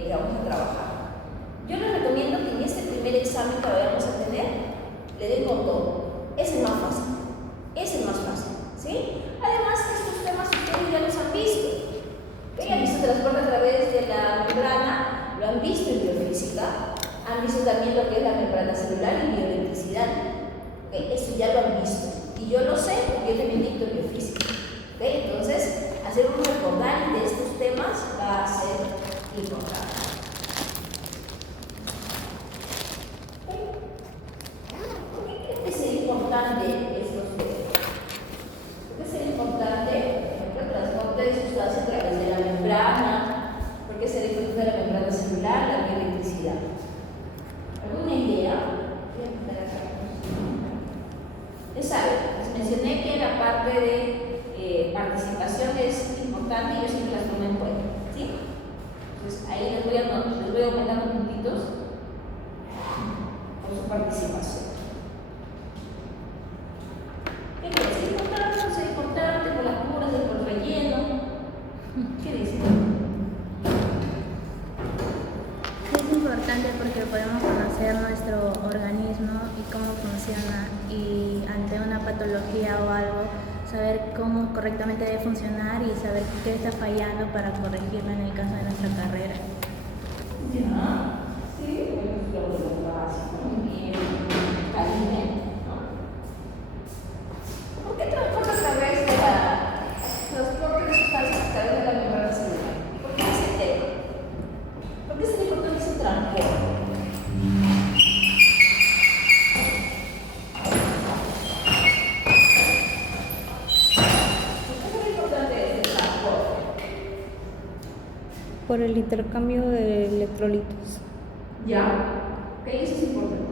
que vamos a trabajar. Yo les recomiendo que en este primer examen que vayamos a tener, le den con todo. Es el más fácil. Es el más fácil, ¿sí? Además, estos temas ustedes ya los han visto. Han visto transporte a través de la membrana, lo han visto en biofísica, han visto también lo que es la membrana celular y bioelectricidad. Eso ya lo han visto. Y yo lo sé porque yo también dicto biofísica. Entonces, hacer un recordar de estos temas va a ser importante. ¿Por qué creen que sería importante estos temas? ¿Por qué sería importante, por ejemplo, el transporte de sustancia a través de la membrana? ¿Por qué sería importante la membrana celular, la bioelectricidad? ¿Alguna idea? Voy a poner acá. Ya saben, les mencioné que la parte de participación es importante y yo siempre las tomo en cuenta, ¿sí? Entonces ahí les voy aumentando puntitos por su participación. ¿Qué crees? ¿Es importante o no es importante por las curas y por el relleno? ¿Qué dicen? Es importante porque podemos conocer nuestro organismo y cómo funciona, y ante una patología o algo, saber cómo correctamente debe funcionar y saber qué está fallando para corregirlo en el caso de nuestra carrera. Ya, sí, bueno, lo básico, muy bien, alimento, ¿no? ¿Por qué transporte a través de transporte de sustancias a través de la membrana celular? ¿Por qué ese tema? ¿Por qué es importante ese transporte? Por el intercambio de electrolitos. ¿Ya? ¿Ok? Eso es importante.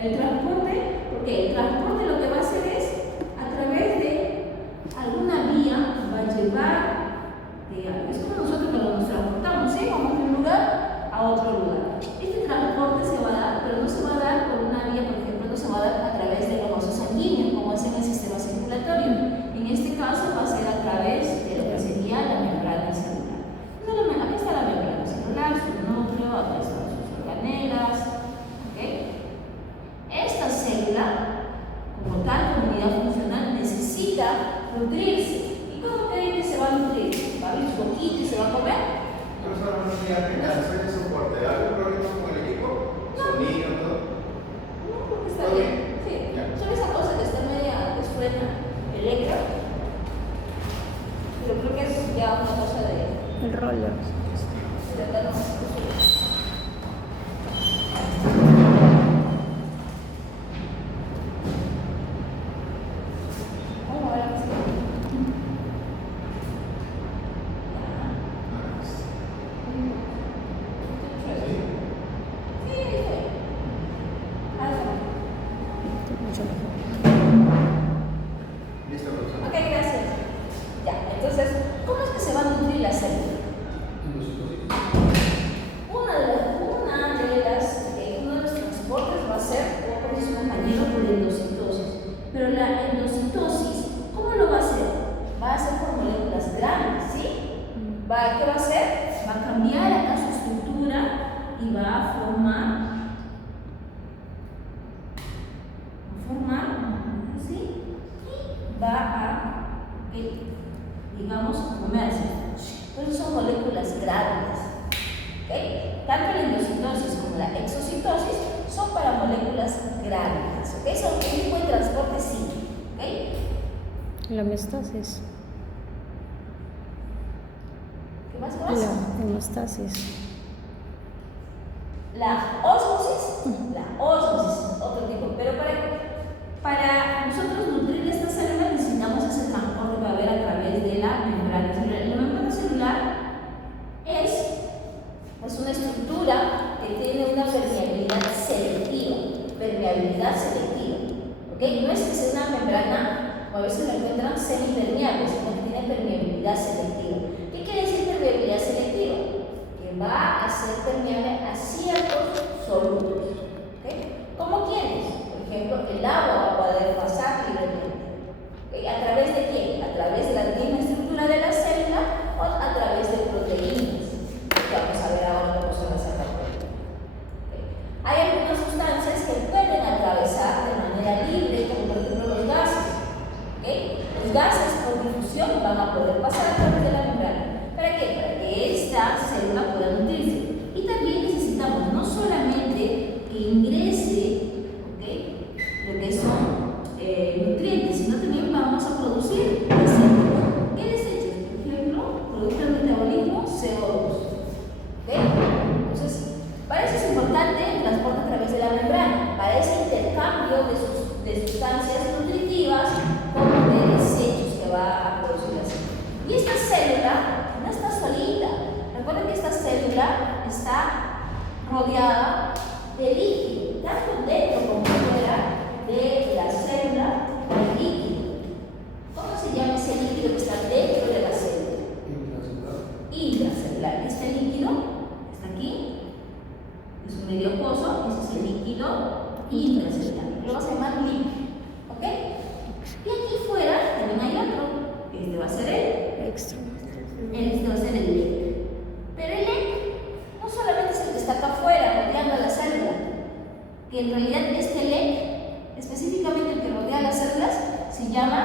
El transporte, porque el transporte lo que va a hacer es, a través de alguna vía, va a llevar, digamos, es como nosotros cuando nos transportamos, ¿sí? Vamos de un lugar a otro lugar. Este transporte se va a dar, pero no se va a dar por una vía, por ejemplo, no se va a dar a través de los vasos sanguíneos, como es en el sistema circulatorio. En este caso va a ser a través de lo que sería la membrana celular. Aquí está la membrana celular, su núcleo, acá están sus organelas. ¿Okay? Esta célula, como tal, como unidad funcional, necesita nutrirse. ¿Y cómo creen que se va a nutrir? ¿Va a abrir su boquita y se va a comer? ¿No son unidades de soporte? ¿Algún problema con el equipo? ¿Sonido, todo? No, porque está bien. Sí, son esa cosa que está media, que suena electro. Pero creo que es ya una cosa de... El roller. Listo, profesor. Ok, gracias. Ya, entonces, ¿cómo es que se va a nutrir la célula? Uno de los transportes va a ser, como dice su compañero, por endocitosis. Pero la endocitosis, ¿cómo lo va a hacer? Va a ser por moléculas grandes, ¿sí? ¿Qué va a hacer? Va a cambiar acá su estructura y va a formar así, y va a, digamos, comerse. Entonces son moléculas grandes. ¿Okay? Tanto la endocitosis como la exocitosis son para moléculas grandes. ¿Okay? Son un tipo de transporte sí. ¿Okay? La homeostasis. ¿Qué más? La homeostasis. La ósmosis, otro tipo. Pero para nosotros nutrir esta célula necesitamos ese transporte que va a haber a través de la membrana celular. La membrana celular es una estructura que tiene una permeabilidad selectiva. ¿Okay? No es que sea una membrana, o a veces la encuentran semipermeable, sino que tiene permeabilidad selectiva. ¿Qué quiere decir permeabilidad selectiva? Que va a ser permeable a ciertos solutos. ¿Okay? ¿Cómo quiénes? Por ejemplo, el agua va a poder pasar libremente. ¿Okay? ¿A través de quién? A través de la misma estructura de la célula o a través de proteínas. Que esta célula pueda nutrirse. Y también necesitamos no solamente que ingrese, ¿okay?, lo que son nutrientes, sino también vamos a producir desechos. ¿Qué desechos? Por ejemplo, producto del metabolismo, CO2. ¿Okay? Entonces, para eso es importante el transporte a través de la membrana, para ese intercambio de sustancias nutritivas como de desechos que va a producir la célula. Y esta célula no está solita. Recuerden que esta célula está rodeada de líquido, tanto dentro como fuera de la célula hay líquido. ¿Cómo se llama ese líquido que está dentro de la célula? Intracelular. Este líquido está aquí, es un medio acuoso, ese es el líquido intracelular. Lo vamos a llamar líquido. ¿Ok? Y aquí fuera también hay otro. Este va a ser el Extra. este va a ser el LEC. Pero el LEC no solamente es el que está acá afuera rodeando a la célula, que en realidad este LEC, específicamente el que rodea las células, se llama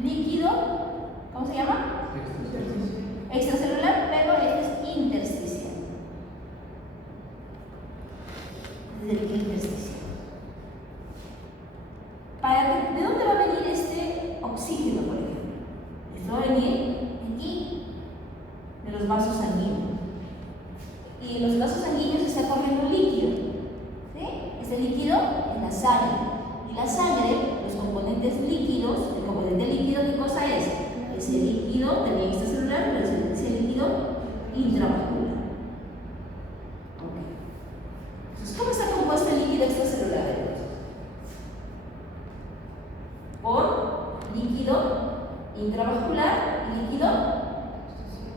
líquido, ¿cómo se llama? Extracelular, pero este es intersticial. Es el intersticial. ¿De dónde va a venir este oxígeno, por ejemplo? Esto va a venir aquí, de los vasos sanguíneos. Y en los vasos sanguíneos está corriendo un líquido. ¿Sí? Este líquido es la sangre. Y la sangre, los componentes líquidos, el componente líquido, ¿qué cosa es? Ese líquido también extracelular, pero es ese líquido intravascular. Okay. Entonces, ¿cómo está compuesto el líquido extracelular? Por líquido intravascular y líquido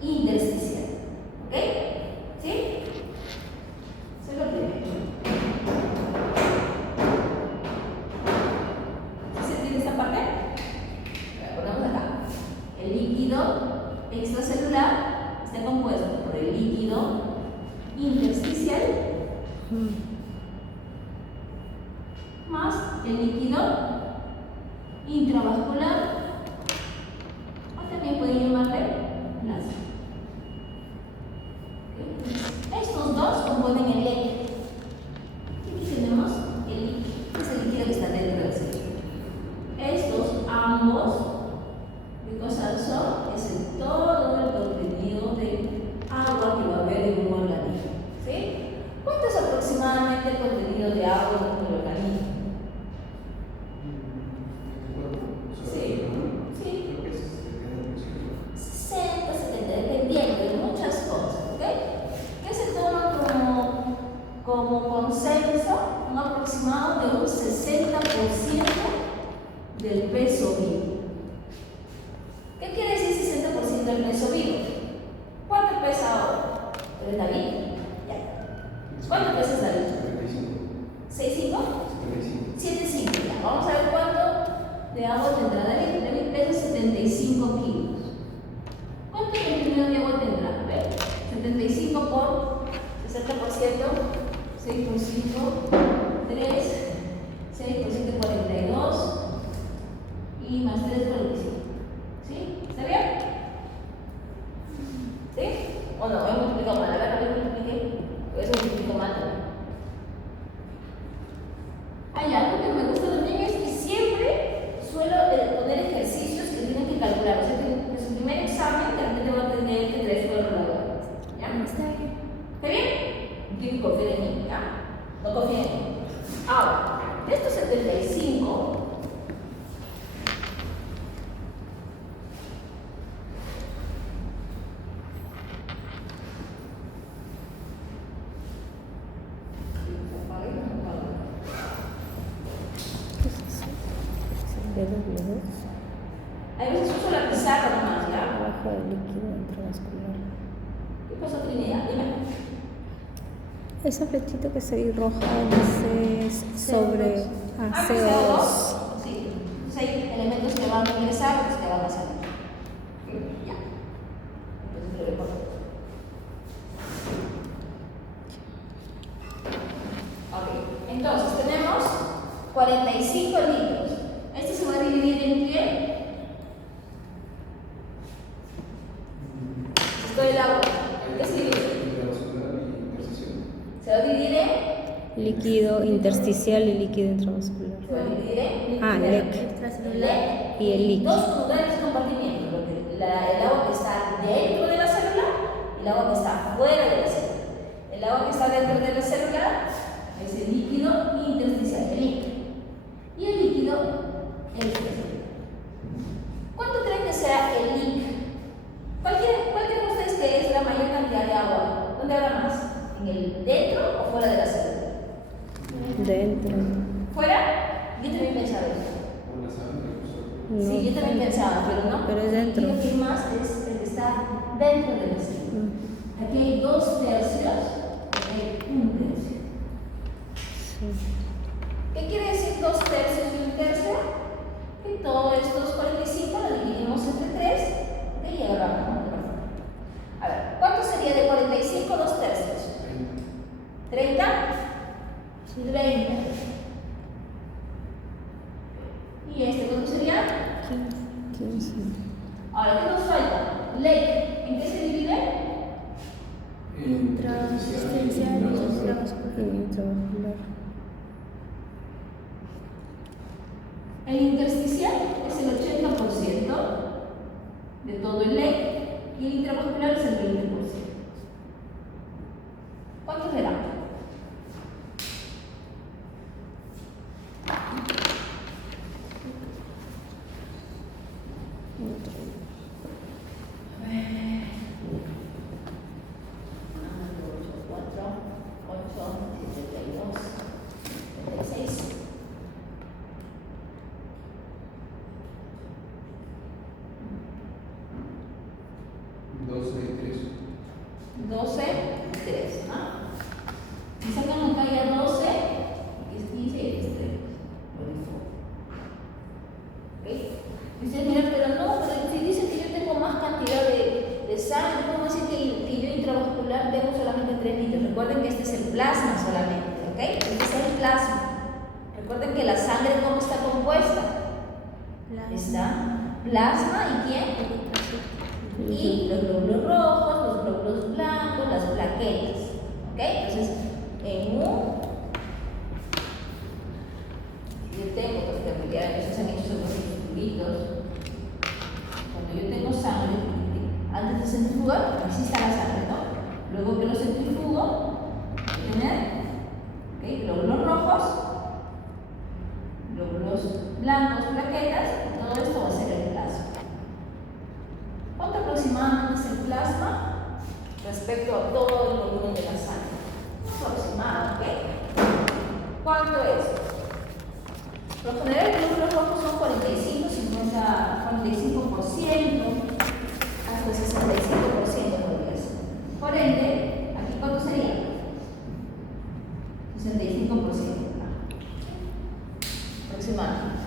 intersticial. ¿Ok? ¿Sí? Se lo primero. ¿Se entiende esta parte? La ponemos acá. El líquido extracelular está compuesto por el líquido intersticial más el líquido intravascular, o también pueden llamarle plasma. ¿Okay? Estos dos componen el LEC. Y aquí tenemos el líquido, es el líquido que está dentro del cerebro. Estos ambos, ¿qué cosas son? Es todo el contenido de agua que va a haber en un organismo. ¿Sí? ¿Cuánto es aproximadamente el contenido de agua en un organismo? Sí, sí. 60, 70, dependiendo de muchas cosas, ¿ok? Que se toma como consenso un aproximado de un 60% del peso vivo. ¿Qué quiere decir 60% del peso vivo? ¿Cuánto pesa ahora? ¿Pero David? Ya. ¿Cuánto pesa David? 6,5. 7,5. Ya. Vamos a ver cuánto de agua tendrá David. David pesa 75 kilos. ¿Cuánto contenido de agua tendrá? ¿Ve? 75 por 60%, 6 por 5, 3, 6 por 7, 42 y más 3, 45. ¿Sí? ¿Está bien? ¿Sí? ¿O no? ¿Me multiplico mal? A ver, multipliqué. Pues multiplico mal también. Hay algo que me gusta también, es que siempre suelo poner ejercicios que tienen que calcular. O sea, que en su primer examen de repente va a tener que traer su calculadora. ¿Ya? Está bien. ¿Está bien? Tienen que confiar en mí, ¿ya? No confíen en mí. Ahora, de estos 75, BW2 a veces uso la pizarra nomás, ¿ya? abajo del líquido intravascular. ¿Qué pasó, Trinidad? Dime. Esa flechita que se ve roja dice sobre CO2. Sí. Entonces hay elementos que van a ingresar, otros que van a salir. Ya. Entonces lo dejo. Ok. Entonces tenemos 45 litros. Este se va a dividir en qué? Esto es el agua. Líquido intersticial y líquido intravascular. Lo dividiré. Ah, Primero, LEC. Extracelular. Y el líquido. Dos unidades de compartimiento, el agua que está dentro de la célula y el agua que está fuera de la célula. El agua que está dentro de la célula es el líquido intersticial, el LIC. Y el líquido, el extracelular. ¿Cuánto creen que sea el LIC? ¿Cuál creen ustedes que es la mayor cantidad de agua? ¿Dónde habrá más? ¿En el dentro o fuera de la célula? Dentro. ¿Fuera? Yo también pensaba eso. Una sangre, No. Sí, yo también pensaba, pero no. Pero es dentro. Lo que más es el que está dentro de la célula. Mm, Aquí hay 2/3, aquí hay 1/3. sí. ¿Qué quiere decir 2/3 y 1/3? Que todos estos 45 lo dividimos entre 3, ¿ok? Y agarramos, ¿no? A ver, ¿cuánto sería de 45 2/3? 30. 30. ¿Y este cuánto sería? 15. Ahora, ¿qué nos falta? Ley. ¿En qué se divide? Intrasticial y intravascular. Intravascular. El intersticial es el 80% de todo el ley y el intravascular es el 20%. ¿Cuánto será? A ver. 4, 8, 72, 76. Doce y 3. 12, 3, ¿ah? Si sacan acá ya 12, aquí es 15 y aquí es 3. ¿Ok? Y ustedes miran, pero no, pero si dicen que yo tengo más cantidad de sangre, ¿cómo decir que yo intravascular tengo solamente 3 litros? Recuerden que este es el plasma solamente, ¿ok? Este es el plasma. Recuerden que la sangre, ¿cómo está compuesta? Está plasma y ¿quién? Y los glóbulos rojos, los glóbulos blancos, las plaquetas. ¿Ok? Entonces, en yo tengo, por ejemplo, ya se han hecho esos estudios. Cuando yo tengo sangre, antes de centrifugar, así está la sangre, ¿no? Luego que lo centrifugo, voy a tener, ¿ok? Glóbulos rojos, glóbulos blancos, plaquetas, y todo esto va a ser el plasma. ¿Cuánto aproximadamente es el plasma respecto a todo el volumen de la sangre? Aproximado, ¿ok? ¿Cuánto es? Por lo general, los glóbulos rojos son 45, 50, 45%, hasta 65% podría ser. Por ende, ¿aquí cuánto sería? 65%. Aproximadamente.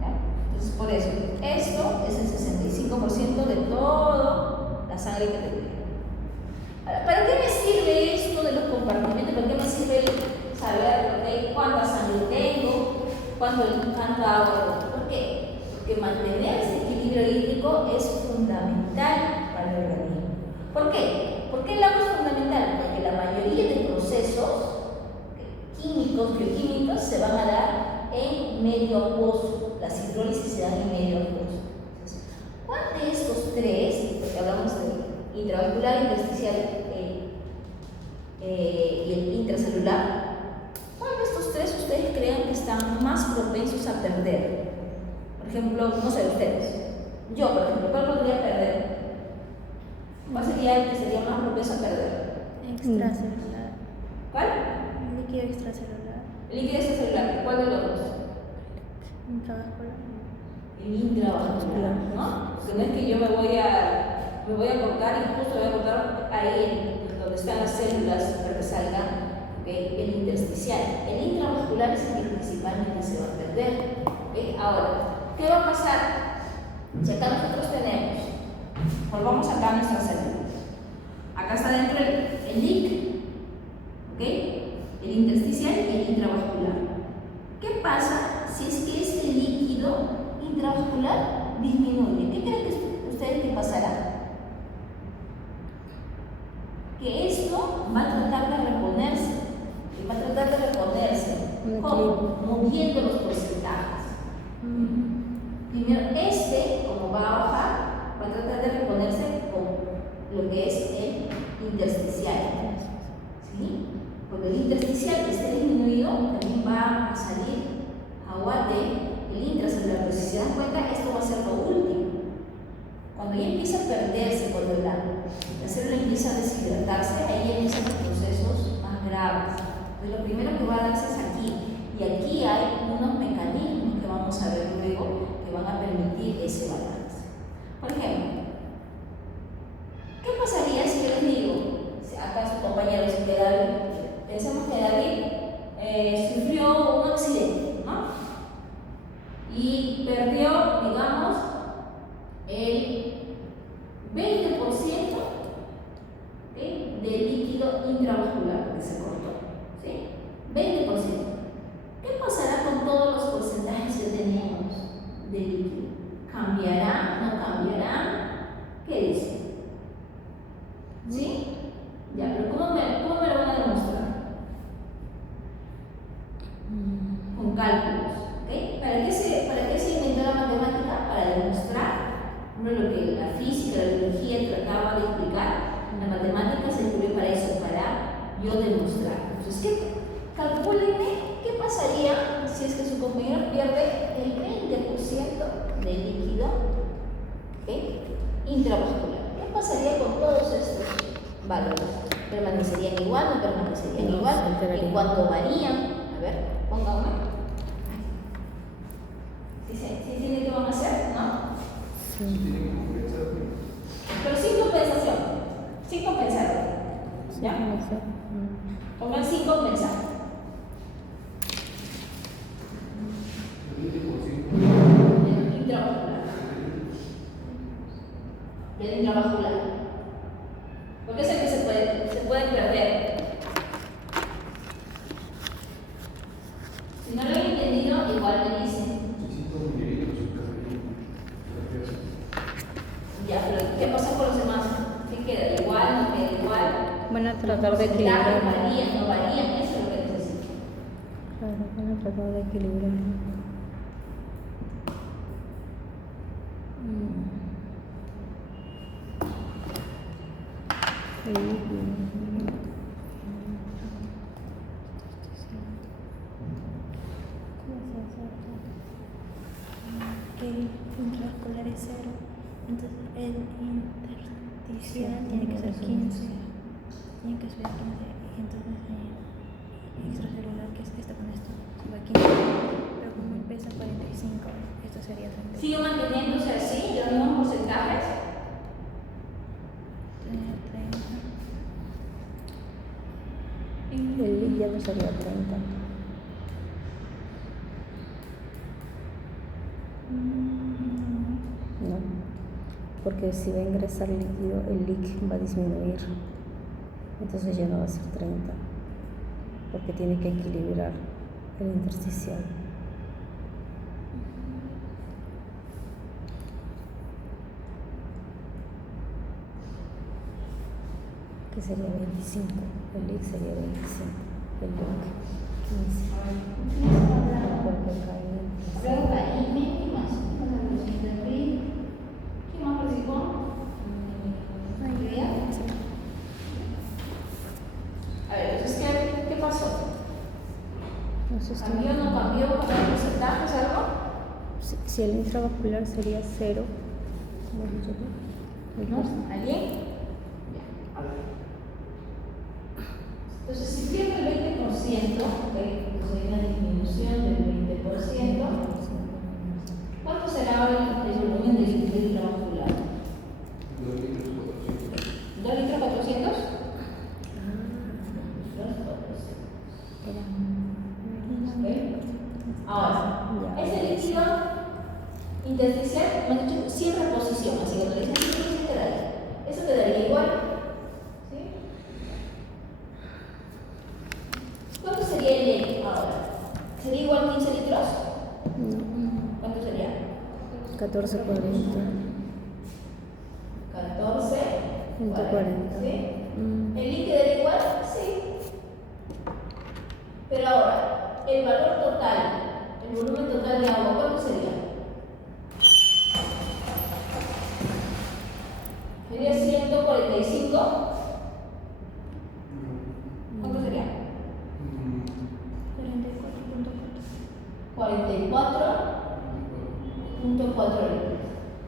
¿Ya? Entonces, por eso, esto es el 65% de toda la sangre que tengo. Ahora, ¿para qué me sirve esto de los compartimentos? ¿Para qué me sirve saber, okay, cuánta sangre tengo, cuánta agua? ¿Por qué? Porque mantener ese equilibrio hídrico es fundamental para el organismo. ¿Por qué? ¿Por qué el agua es fundamental? Porque la mayoría de procesos químicos, bioquímicos, se van a dar en medio acuoso. Las hidrólisis se dan en medio acuoso. Entonces, ¿cuál de estos tres, porque hablamos de intravascular, intersticial y el intracelular, cuál de estos tres ustedes creen que están más propensos a perder? Por ejemplo, no sé ustedes. Yo, por ejemplo, ¿cuál podría perder? ¿Cuál sería el que sería más propenso a perder? Extracelular. ¿Cuál? Líquido extracelular. El líquido extracelular. ¿Cuál de los dos? Intravascular. El intravascular, ¿no? Porque no es que yo me voy a cortar y justo me voy a cortar ahí donde están las células para que salga, ¿okay? El intersticial. El intravascular es el que principalmente se va a perder. ¿Okay? Ahora, ¿qué va a pasar? Si acá nosotros tenemos, volvamos acá a nuestra célula. Acá está dentro el LIC, ¿ok? El intersticial y el intravascular. ¿Qué pasa si es que ese líquido intravascular disminuye? ¿Qué creen que ustedes que pasará? Que esto va a tratar de reponerse. Y va a tratar de reponerse. Un ¿Cómo? Moviendo los porcentajes. Primero, como va a bajar, va a tratar de reponerse con lo que es el intersticial. ¿Sí? Cuando el intersticial esté disminuido, también va a salir agua del intracelular. Pero si se dan cuenta, esto va a ser lo último. Cuando ya empieza a perderse, cuando la célula empieza a deshidratarse, ahí empiezan los procesos más graves. Entonces, lo primero que va a darse es aquí. Y aquí hay unos mecanismos que vamos a ver luego que van a permitir ese balance. Por ejemplo, ¿qué pasaría si yo les digo, acá su compañero, pensemos que David sufrió un accidente, ¿no? Y perdió, digamos, el 20% de líquido intravascular porque se cortó, ¿sí? 20%. ¿Qué pasará con todos los porcentajes que teníamos de líquido? ¿Cambiará? ¿No cambiará? ¿Qué dice? ¿Sí? Ya, pero ¿cómo me lo van a demostrar? Con cálculos, ¿ok? ¿Para qué se inventó la matemática? Para demostrar lo que la física, la biología trataba de explicar. La matemática se descubrió para eso, para yo demostrar. Entonces, calcúlenme qué pasaría si es que su compañero pierde el 20% de líquido, ¿okay?, intravascular. ¿Qué pasaría con todos estos valores? ¿Permanecerían igual o no permanecerían igual? ¿En cuánto varían? A ver, ponga una. ¿Sí entienden qué van a hacer? ¿No? Pero sin compensación. Sin compensar. ¿Ya? Pongan sin compensar. El intravascular. El intravascular. Porque es el que se puede perder. Si no lo han entendido, igual me dicen. Ya, pero ¿qué pasa con los demás? ¿Qué queda? ¿Igual? ¿No queda igual? Van a tratar de equilibrar. ¿Varían? ¿No varían? Eso es lo que necesito. Claro, van a tratar de equilibrar. El intravascular es 0, entonces el intersticial tiene que ser 15, tiene que subir a 15, y entonces el extracelular, que es esto con esto, sube a 15, pero como él pesa 45, esto sería 30. ¿Sigue manteniéndose así, los mismos porcentajes? 30. El ya no sería 30. No, porque si va a ingresar líquido, el líquido va a disminuir. Entonces ya no va a ser 30, porque tiene que equilibrar el intersticial. Que sería 25, el líquido sería 25, el líquido 15. Porque Luego Caíme, ¿qué más? ¿Qué más participó? A ver, entonces, ¿qué pasó? No sé si ¿Cambió o no cambió con los porcentajes algo? si el intravascular sería 0, ¿cómo has dicho tú? ¿No? ¿Alguien? Ya, a ver. Entonces, si pierde el 20%, ¿ok? Entonces hay una disminución del 20%. ¿Cuánto será el volumen del intravascular? 2 litros 400. Ahora, este líquido intersticial, hemos dicho, sin reposición, así que cuando le dicen ¿qué quedaría? Eso quedaría igual. ¿Sí? ¿Cuánto sería el N ahora? ¿Sería igual 15 litros? ¿Cuánto sería? 14,40. 14,40. 140. ¿Sí? ¿El líquido era igual? Sí. Pero ahora, el valor total, el volumen total de agua, ¿cuánto sería? Sería 145. ¿Cuánto sería? 44.4 litros.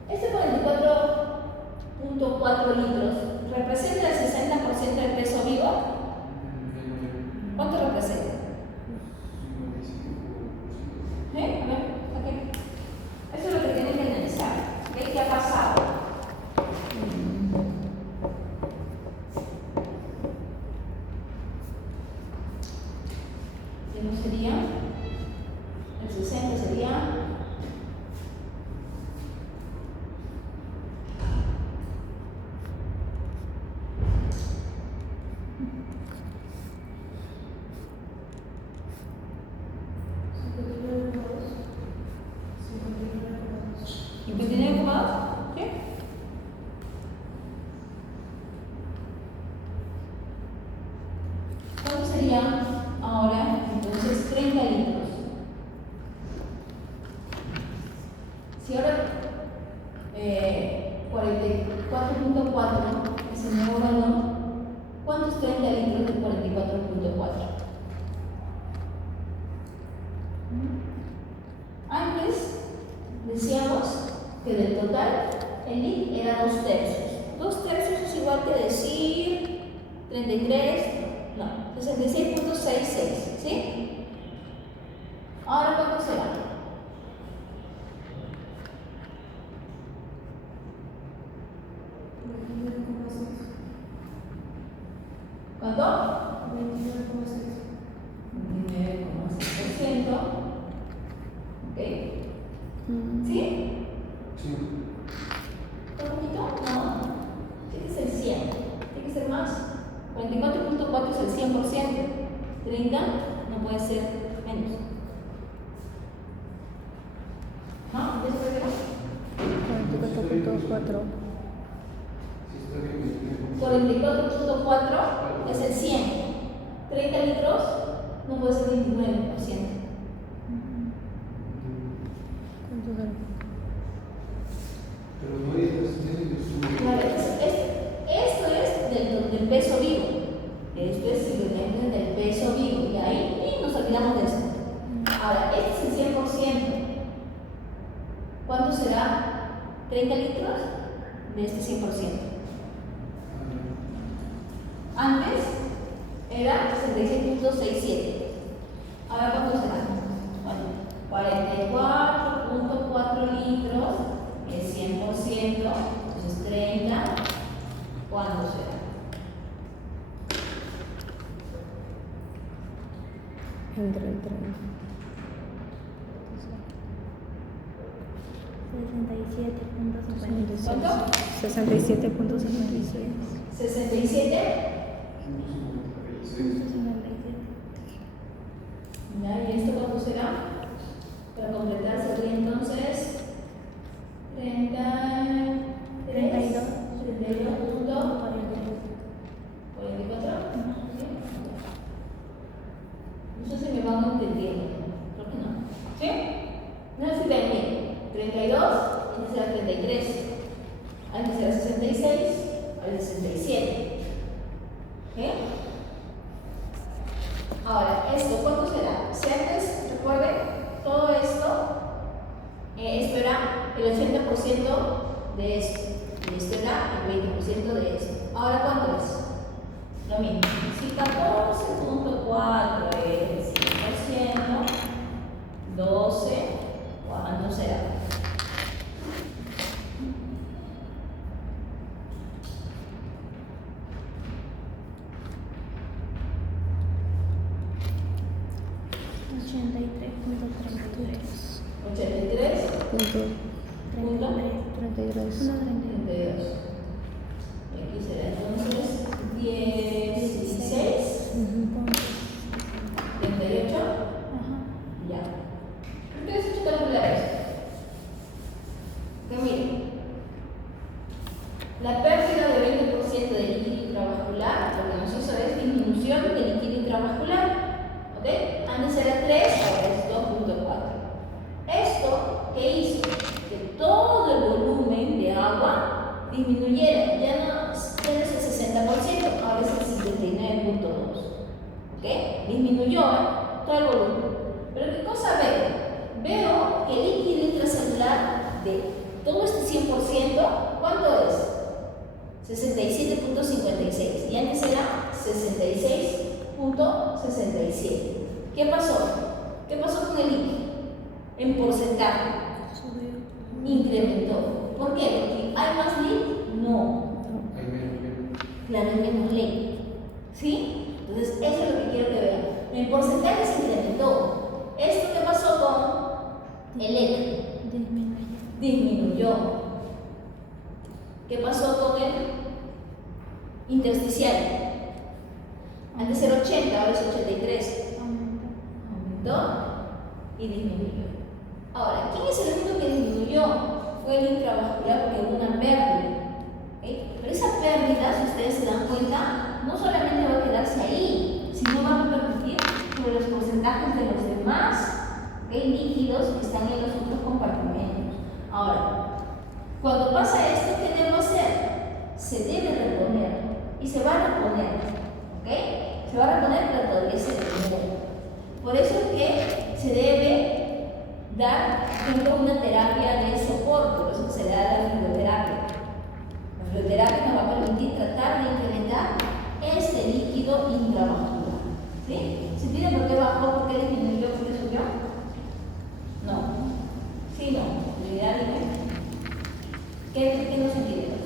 Este 44.4 litros representa el 60% del peso vivo. ¿Cuánto representa? A ver, aquí. Eso es lo que tienen que analizar. ¿Qué ha pasado? ¿Qué no sería? El 60 sería. ¿Qué? ¿Cuánto sería ahora? Entonces 30 litros. Si ahora 44.4 es el nuevo valor, ¿cuánto es 30 litros de 44.4? Antes decíamos que del total el LIC era 2/3. 2/3 es igual que decir 66.66, ¿sí? Ahora, ¿cuánto será? ¿Cuánto? 29,6%. ¿Ok? ¿Sí? Sí. ¿Un poquito? No. Tiene que ser 100. Tiene que ser más. 44.4 es el 100%. 30 no puede ser menos. ¿No? ¿Eso es verdad? 44.4. 44.4 es el 100. 30 litros no puede ser 29%. Pero no hay Claro, esto es del peso vivo. Esto es simplemente del peso vivo. Y ahí nos olvidamos de esto. Ahora, este es el 100%. ¿Cuánto será 30 litros de este 100%? Antes era 66.67. Ahora, ¿cuánto será? Bueno, 44.4 litros es 100%, entonces 30. ¿Cuánto será? Entre el 30. 67.56. ¿Cuánto? 67.56. 67. ¿Ya? ¿Y esto cuánto será? Para completar sería entonces 32 punto 44. No sé si me van entendiendo. Creo que no. ¿Sí? No sé si ven bien. 32, antes era 33. Antes era 66, ahora es 67. ¿Sí? Ahora, ¿esto cuánto será? Si antes, recuerden, todo esto, esto era el 80% de esto, y esto era el 20% de esto. Ahora, ¿cuánto es? Lo mismo. Si 14.4 es el 100%, 12, ¿cuánto será? Punto 33.32. 32. Y aquí será entonces 16, 38. Ya. Ustedes hecho calcular esto. Que miren, la pérdida de 20% de líquido intravascular, lo que nos hizo es disminución del líquido intravascular. ¿Ok? era 3, ahora es 2.4. Esto que hizo que todo el volumen de agua disminuyera, ya no es el 60%, ahora es el 59.2. ¿Ok? Disminuyó todo el volumen. Pero ¿qué cosa veo? Veo que el líquido intracelular de todo este 100%, ¿cuánto es? 67.56. Y antes era 66.67. ¿Qué pasó? ¿Qué pasó con el líquido? En porcentaje. Incrementó. ¿Por qué? Porque ¿hay más líquido? No. Claro, hay menos líquido. ¿Sí? Entonces, eso es lo que quiero que vean. En porcentaje se incrementó. ¿Esto qué pasó con el líquido? Disminuyó. ¿Qué pasó con el intersticial? Antes era 80, ahora es 83. Aumentó y disminuyó. Ahora, ¿quién es el único que disminuyó? Fue el intravascular porque hubo una pérdida. ¿Okay? Pero esa pérdida, si ustedes se dan cuenta, no solamente va a quedarse ahí, sino va a repercutir sobre los porcentajes de los demás líquidos que están en los otros compartimentos. Ahora, cuando pasa esto, ¿qué debo hacer? Se debe reponer y se va a reponer. ¿Ok? Se va a reponer, pero todavía se remueve. Por eso es que se debe dar, por ejemplo, una terapia de soporte, por eso se le da la fluidoterapia. La fluidoterapia nos va a permitir tratar de incrementar este líquido intravascular. ¿Sí? ¿Se entiende por qué bajó, por qué disminuyó, por qué subió? No. Sí, no. Prioridad, dime. ¿Qué no se entiende?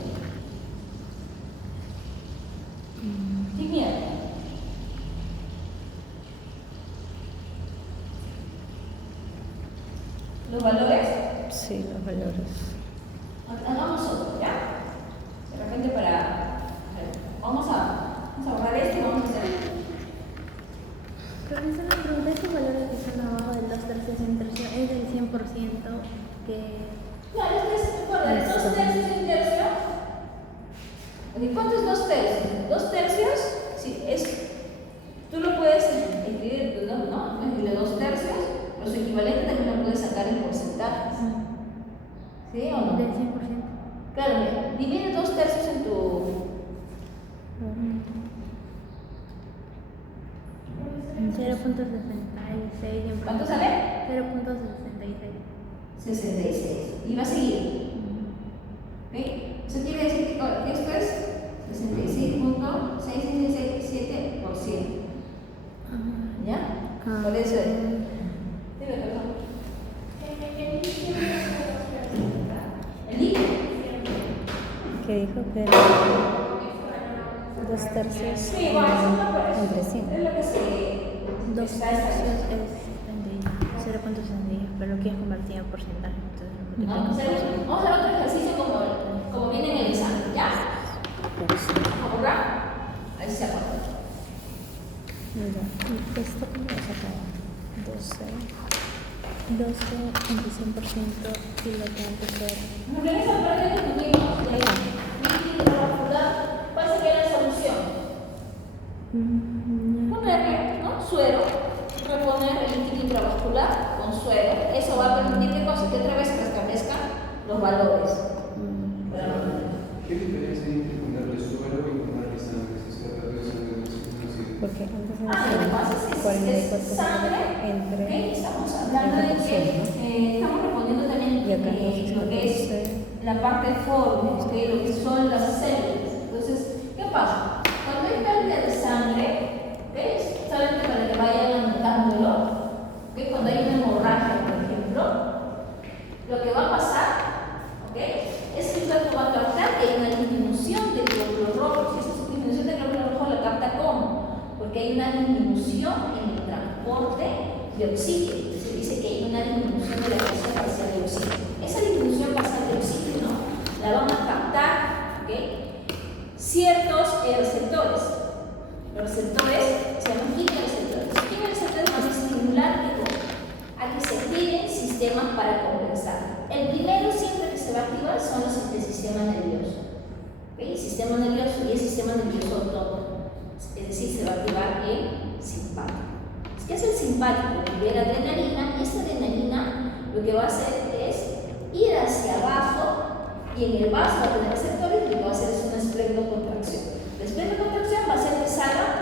Sin miedo. ¿Los valores? Sí, los valores. Hagamos otro, ¿ya? De repente vamos a borrar esto y vamos a hacer esto. Profesor, me pregunté estos valores que están abajo del 2 tercios en tercio, ¿es del 100% que...? Claro, recuerda, 2 tercios y 1 tercio. ¿Cuánto es 2 tercios? 2 tercios, sí, tú lo puedes escribir, ¿no? Es de 2 tercios, los equivalentes también lo puedes sacar en porcentajes. ¿Sí o no? Del 100%. Claro, mira, divide 2 tercios en tu... 0.66. ¿Cuánto sale? 0.66. 66. Y va a seguir. ¿Ok? Eso quiere decir que esto es 66.6667%. ¿Ya? Por eso es. Dime, perdón. ¿El líquido? ¿Qué dijo que era 2 tercios? Sí, bueno, eso es lo que entre 100. es lo que se... 2 tercios es 0.62, pero lo quieres convertir en porcentaje, entonces lo Vamos a hacer otro ejercicio como viene en el examen, ¿ya? ¿A borrar? Ahí se apaga. Mira, ¿esto cómo lo sacaba? 12 entre 100% y lo que antes era. En esa parte que tuvimos de líquido intravascular, ¿cuál sería la solución? Ponerle, ¿no? Suero, reponer el líquido intravascular con suero. Eso va a permitir ¿qué cosa? Que otra vez se restablezcan los valores. ¿Qué diferencia hay entre ponerle suero y ponerle sangre? Si se trata de sangre, Porque antes Lo que pasa es 44 sangre, entre ¿okay? Estamos hablando de que estamos reponiendo también y acá lo que es la parte forme, ¿okay? Lo que son las células. Entonces, ¿qué pasa? Cuando hay pérdida de sangre, ¿okay? Saben que para que vayan anotándolo, ¿okay? Cuando hay una hemorragia, por ejemplo, lo que va a pasar, ¿okay? Es que el cuerpo va a captar que hay una disminución de glóbulos rojos. Y esa disminución de glóbulos rojos la capta ¿cómo? Porque hay una disminución en el transporte de oxígeno. Se dice que hay una disminución de la presión parcial de oxígeno. Esa disminución parcial de oxígeno la van a captar, ¿okay? Ciertos receptores. Los receptores se llaman quimioreceptores. Los quimioreceptores van a estimular a que se activen sistemas para compensar. El primero siempre que se va a activar son los del sistema nervioso. ¿Okay? El sistema nervioso y el sistema nervioso autónomo. Es decir, se va a activar el simpático. ¿Qué es el simpático? Libera adrenalina y esta adrenalina lo que va a hacer es ir hacia abajo y en el vaso va a tener receptores y lo que va a hacer es una esplenocontracción. La esplenocontracción va a hacer que salga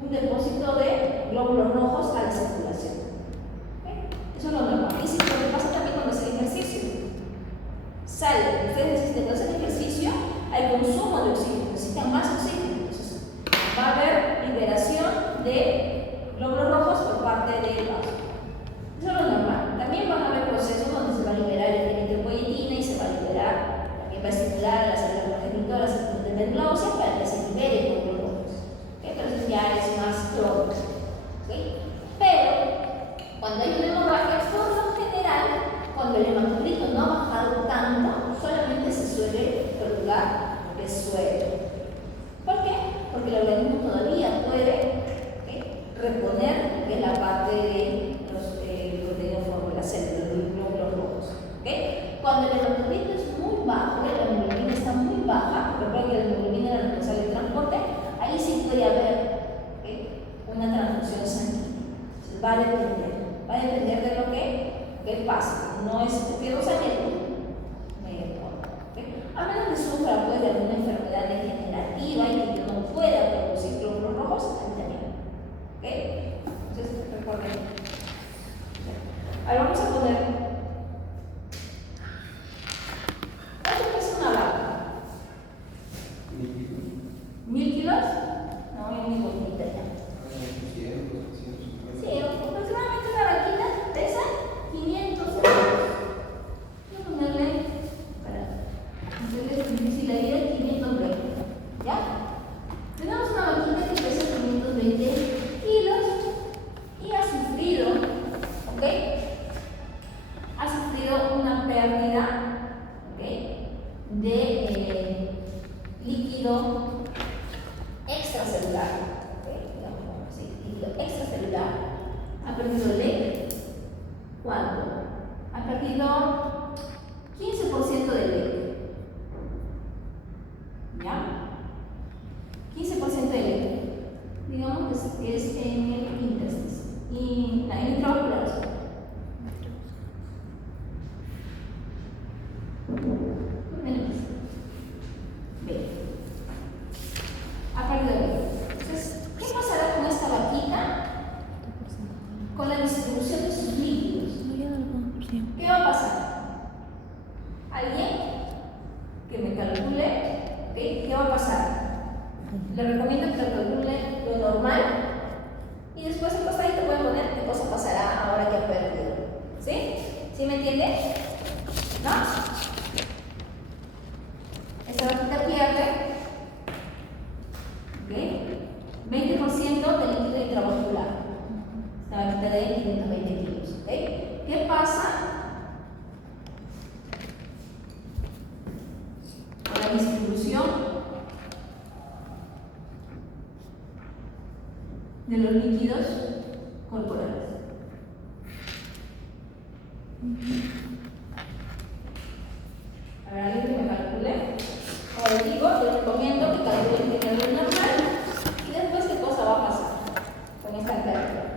un depósito de glóbulos rojos a la circulación. ¿Okay? Eso es lo normal. Y si lo que pasa también cuando hacen ejercicio. Sale, ustedes necesitan hacer ejercicio, hay consumo de oxígeno, necesitan más oxígeno. Entonces va a haber liberación de glóbulos rojos por parte del vaso. Eso es lo normal. También van a haber procesos donde se va a liberar el eritropoyetina y se va a liberar, también va a estimular a las células progenitoras de Mendlausen para que se liberen glóbulos rojos. ¿Okay? Pero eso ya es más crónico. ¿Okay? Pero cuando hay una hemorragia, por lo general, cuando el hematocrito no ha bajado tanto, solamente se suele torturar el suelo. ¿Por qué? Porque el organismo todavía puede reponer que es la parte de los proteínas de la célula, de los glóbulos rojos. ¿Okay? Cuando el hematocrito es muy bajo, la hemoglobina está muy baja, recuerden que la hemoglobina es la responsable del transporte, ahí sí puede haber una transfusión sanguínea. Entonces va a depender de lo que pasa. No es que pierdo sangre, a menos que sufra pues, de alguna enfermedad degenerativa y que no pueda producir glóbulos rojos, ahí también. ¿Okay? Entonces, recuerden. Ahora vamos a poner. ¿Cuánto pesa una vaca? 1000 kilos. No, es muy bonita ya. Sí, aproximadamente una vaquita pesa 500 kilos. Voy a ponerle, para hacerles difícil la vida, 520. ¿Ya? Tenemos una vaquita que pesa 520 kilos y ha sufrido, ¿ok? Ha sufrido una pérdida, ¿ok? De líquido extracelular, ¿ok? Digamos así, líquido extracelular. Ha perdido leche. ¿Cuánto? Ha perdido 15% de leche. ¿Ya? 15% de leche. Digamos que es en el intersticio y en el intraocular. Bien. Ha perdido leche. Entonces, ¿qué pasará con esta vaquita? Con la distribución de sus líquidos. ¿Qué va a pasar? ¿Alguien que me calcule? ¿Okay? ¿Qué va a pasar? Le recomiendo que calcule lo normal y después en costadito pueden poner qué cosa pasará ahora que ha perdido. ¿Sí? ¿Sí me entiende? ¿No? Esta vaquita pierde, ¿okay? 20% de líquido intravascular. Esta vaquita de 520 kilos. ¿Okay? ¿Qué pasa con la distribución de los líquidos corporales? A ver, alguien que me calcule. Como les digo, les recomiendo que calculen primero lo normal y después qué cosa va a pasar con esta pérdida.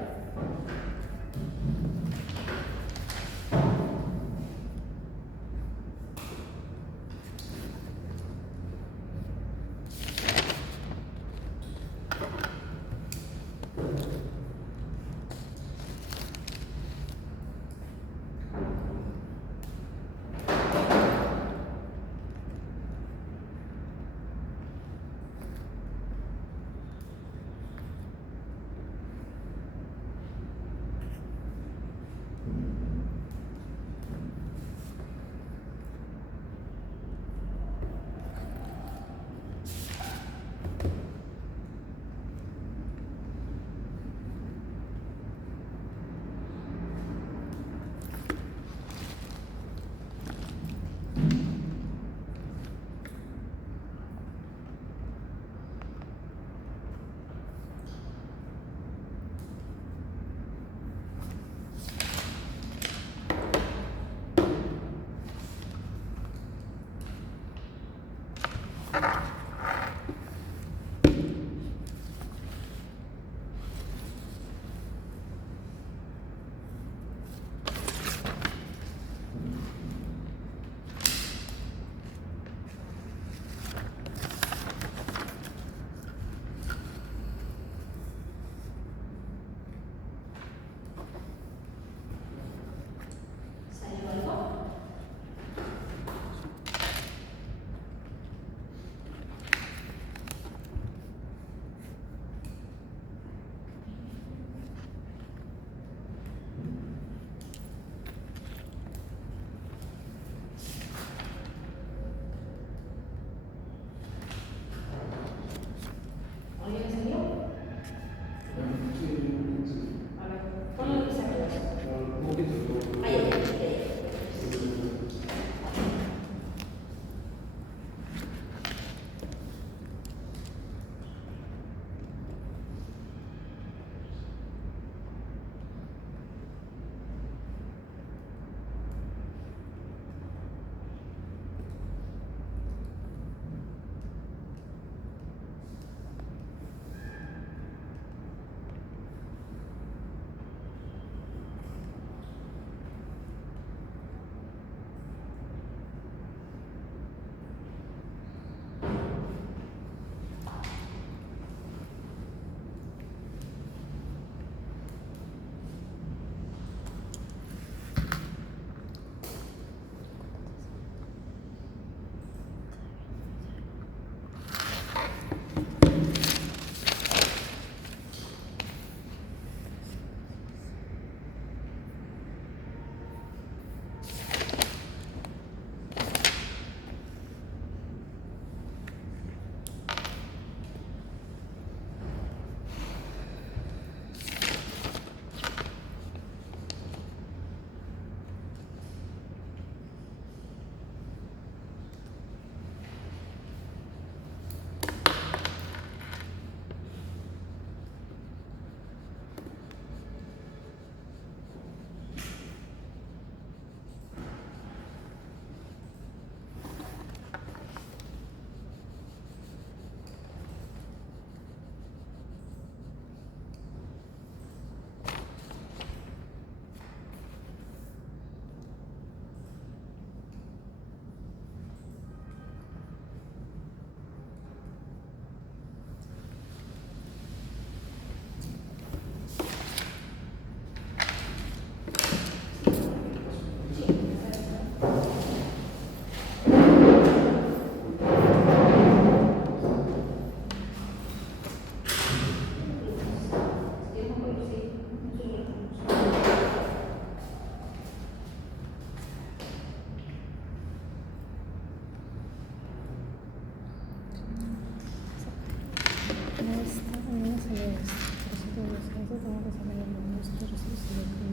tengo que sacar los 2 tercios y los 1/3.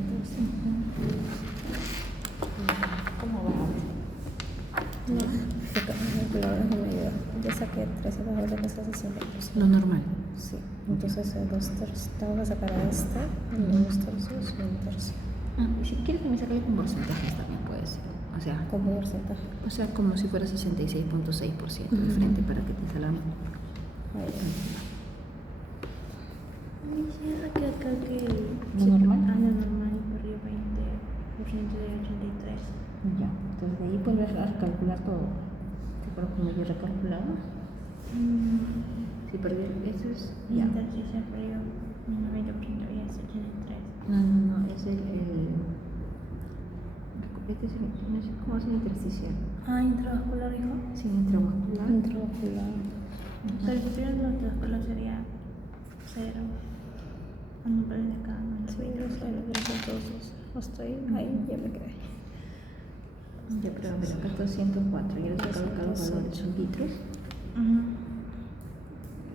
¿Cómo va? No, la calculadora no me ayuda. Ya saqué 13 bajo de casa 60%. Lo normal. Sí, entonces 2/3. Tengo que sacar a esta, 2/3 y 1/3. Si quieres que me saque con porcentajes también puede ser. ¿Cómo porcentaje? O sea, como si fuera 66.6% de frente para que te salga mejor. Dice que acá que ¿Lo normal? lo normal y por arriba 20% de 83. Ya, entonces de ahí vuelves a calcular todo. ¿Te acuerdas cómo yo recalculaba? Si perdí, eso es. Ya. Entonces se por arriba 20% y es 83. No, es el. Este es el. No sé cómo es el intersticial. Intravascular, hijo. Sí, intravascular. Intravascular. Pero si tuvieras los intravascular sería 0. No puedes acá, Sí, yo sé lo que es entonces. Hasta ahí ya me quedé. Yo creo que acá está 104. Yo he sacado acá los valores en litros.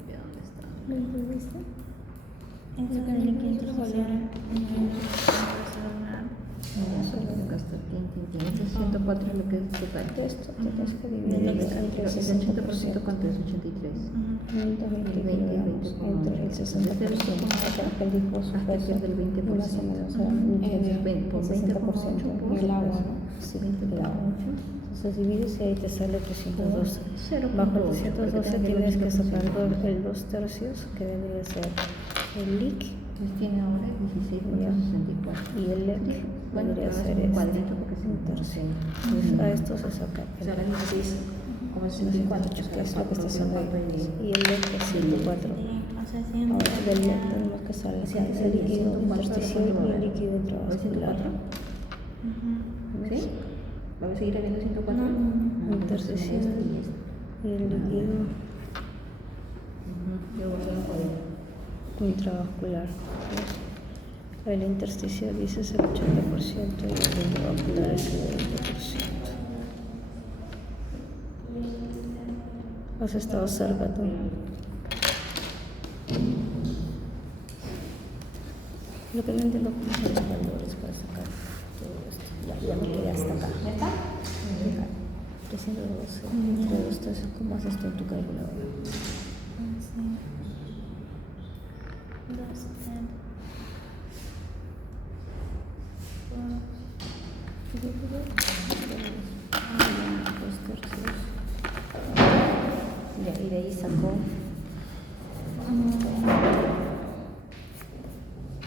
¿De dónde está? ¿Lo entendiste? Eso que el líquido intersticial Acá está, este es 104 es lo que es total. Esto tienes que dividir El entre el 80% cuánto es 83. 520 kilogramos entre el 60%. Hasta el dijo su Hasta peso. pierde el 20%. Más o menos, o sea, Entonces, por 60% 20,8 por el agua, peso. ¿no? Sí, el agua. Entonces divides y ahí te sale 312. 0,8, Bajo el porque 312 tengo tienes que 20%. sacar el 2/3, que debe de ser el LIC, Entonces tiene ahora 16.64. y el LEC Bueno, podría pero es ser un cuadrito porque es 1/3. un Entonces a esto se saca O sea, ahora el mismo dice como 64, que es lo que está haciendo ahí. Y el LEC es 104. O sea, Ahora del LEC tenemos que saber si es el líquido intersticial y el líquido intravascular. ¿Sí? ¿Va a seguir habiendo 104? Intersticial y el líquido Yo voy a hacer un código. intravascular. El intersticial dice es el 80% y el intravascular es el 20%. Has estado cerca tú. Lo que no entiendo cómo son los valores para sacar todo esto. Ya me quedé hasta acá. ¿Está? 312 entre 2/3. ¿Cómo haces tú en tu calculadora? 2/3. Ya, y de ahí sacó.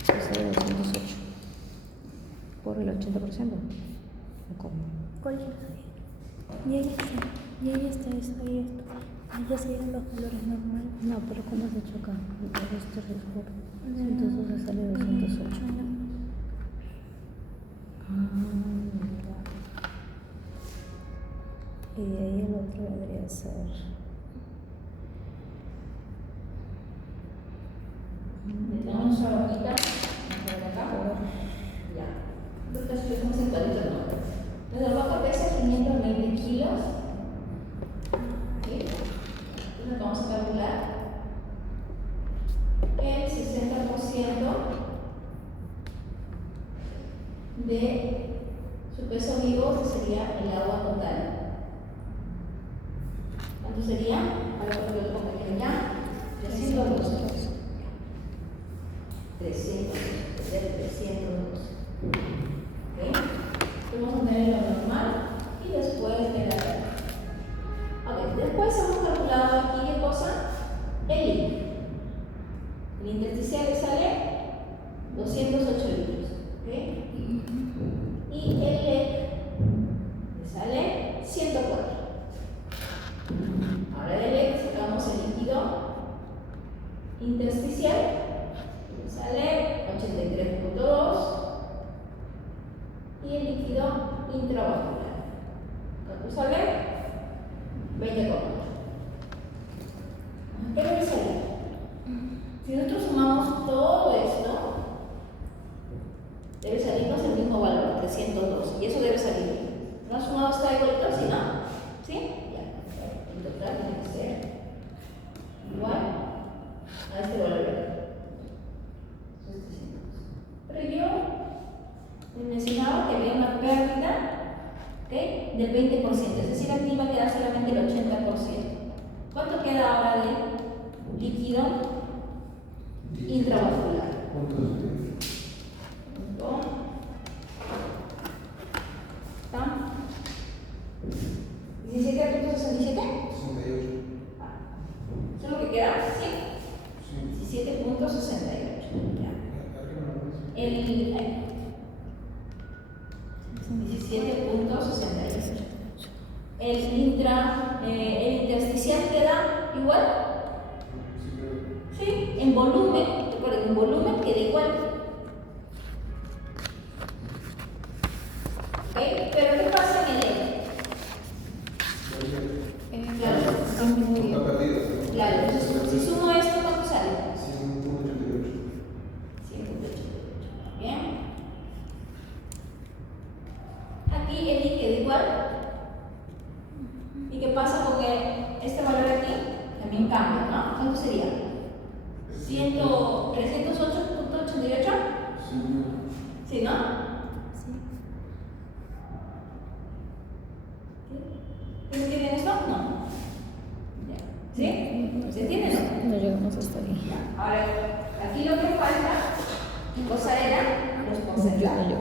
Eso de 208. Por el 80%. ¿O cómo? ¿Cuál es? Y ahí está eso, ahí está. Ahí ya serían los valores normales. No, pero ¿cómo has hecho acá? 2/3 por 112 sale 208. Y de ahí el otro vendría a ser. Metemos nuestra hojita por acá. Ya. Entonces subimos el cuadrito, ¿no? Nuestra vaca pesa 520 kilos. ¿Sí? Entonces vamos a calcular el 60% de su peso vivo, que sería el agua total. ¿Cuánto sería? Ahora yo lo pongo aquí allá. 302. 302. ¿Ok? Entonces vamos a tener lo normal y después de la red. Ok, después hemos calculado aquí qué cosa? El líquido. El intersticial le sale 208 litros. ¿Ok? Y el LEC le sale 104. Ahora del LEC sacamos el líquido intersticial. Sale 83.2 y el líquido intravascular. ¿Cuánto sale? 20,4. ¿Qué debe salir? Si nosotros sumamos todo esto, debe salirnos el mismo valor, 302. Y eso debe salir. ¿No has sumado hasta igualito? ¿Sí, no? ¿Sí? Ya. El total tiene que ser igual a este valor. Entonces, del 20%, es decir, aquí va a quedar solamente el 80%. ¿Cuánto queda ahora de líquido intravascular? ¿Está? ¿17.67? ¿Eso es lo que queda? Sí. 17.68. El 17.68. El intersticial queda igual. Sí, en volumen, recuerden, en volumen queda igual. ¿Ok? Pero ¿qué pasa en el E? Claro, claro, entonces si sumo esto, ¿cuánto sale? 100.88. Bien. Aquí el I queda igual. ¿Y qué pasa con este valor aquí? También cambia, ¿no? ¿Cuánto sería? 308.88. ¿Sí, no? ¿Se entienden esto? No. ¿Sí? ¿Se entienden? No llegamos hasta ahí. Ahora, aquí lo que falta, ¿qué cosa era? Los porcentajes, ¿no?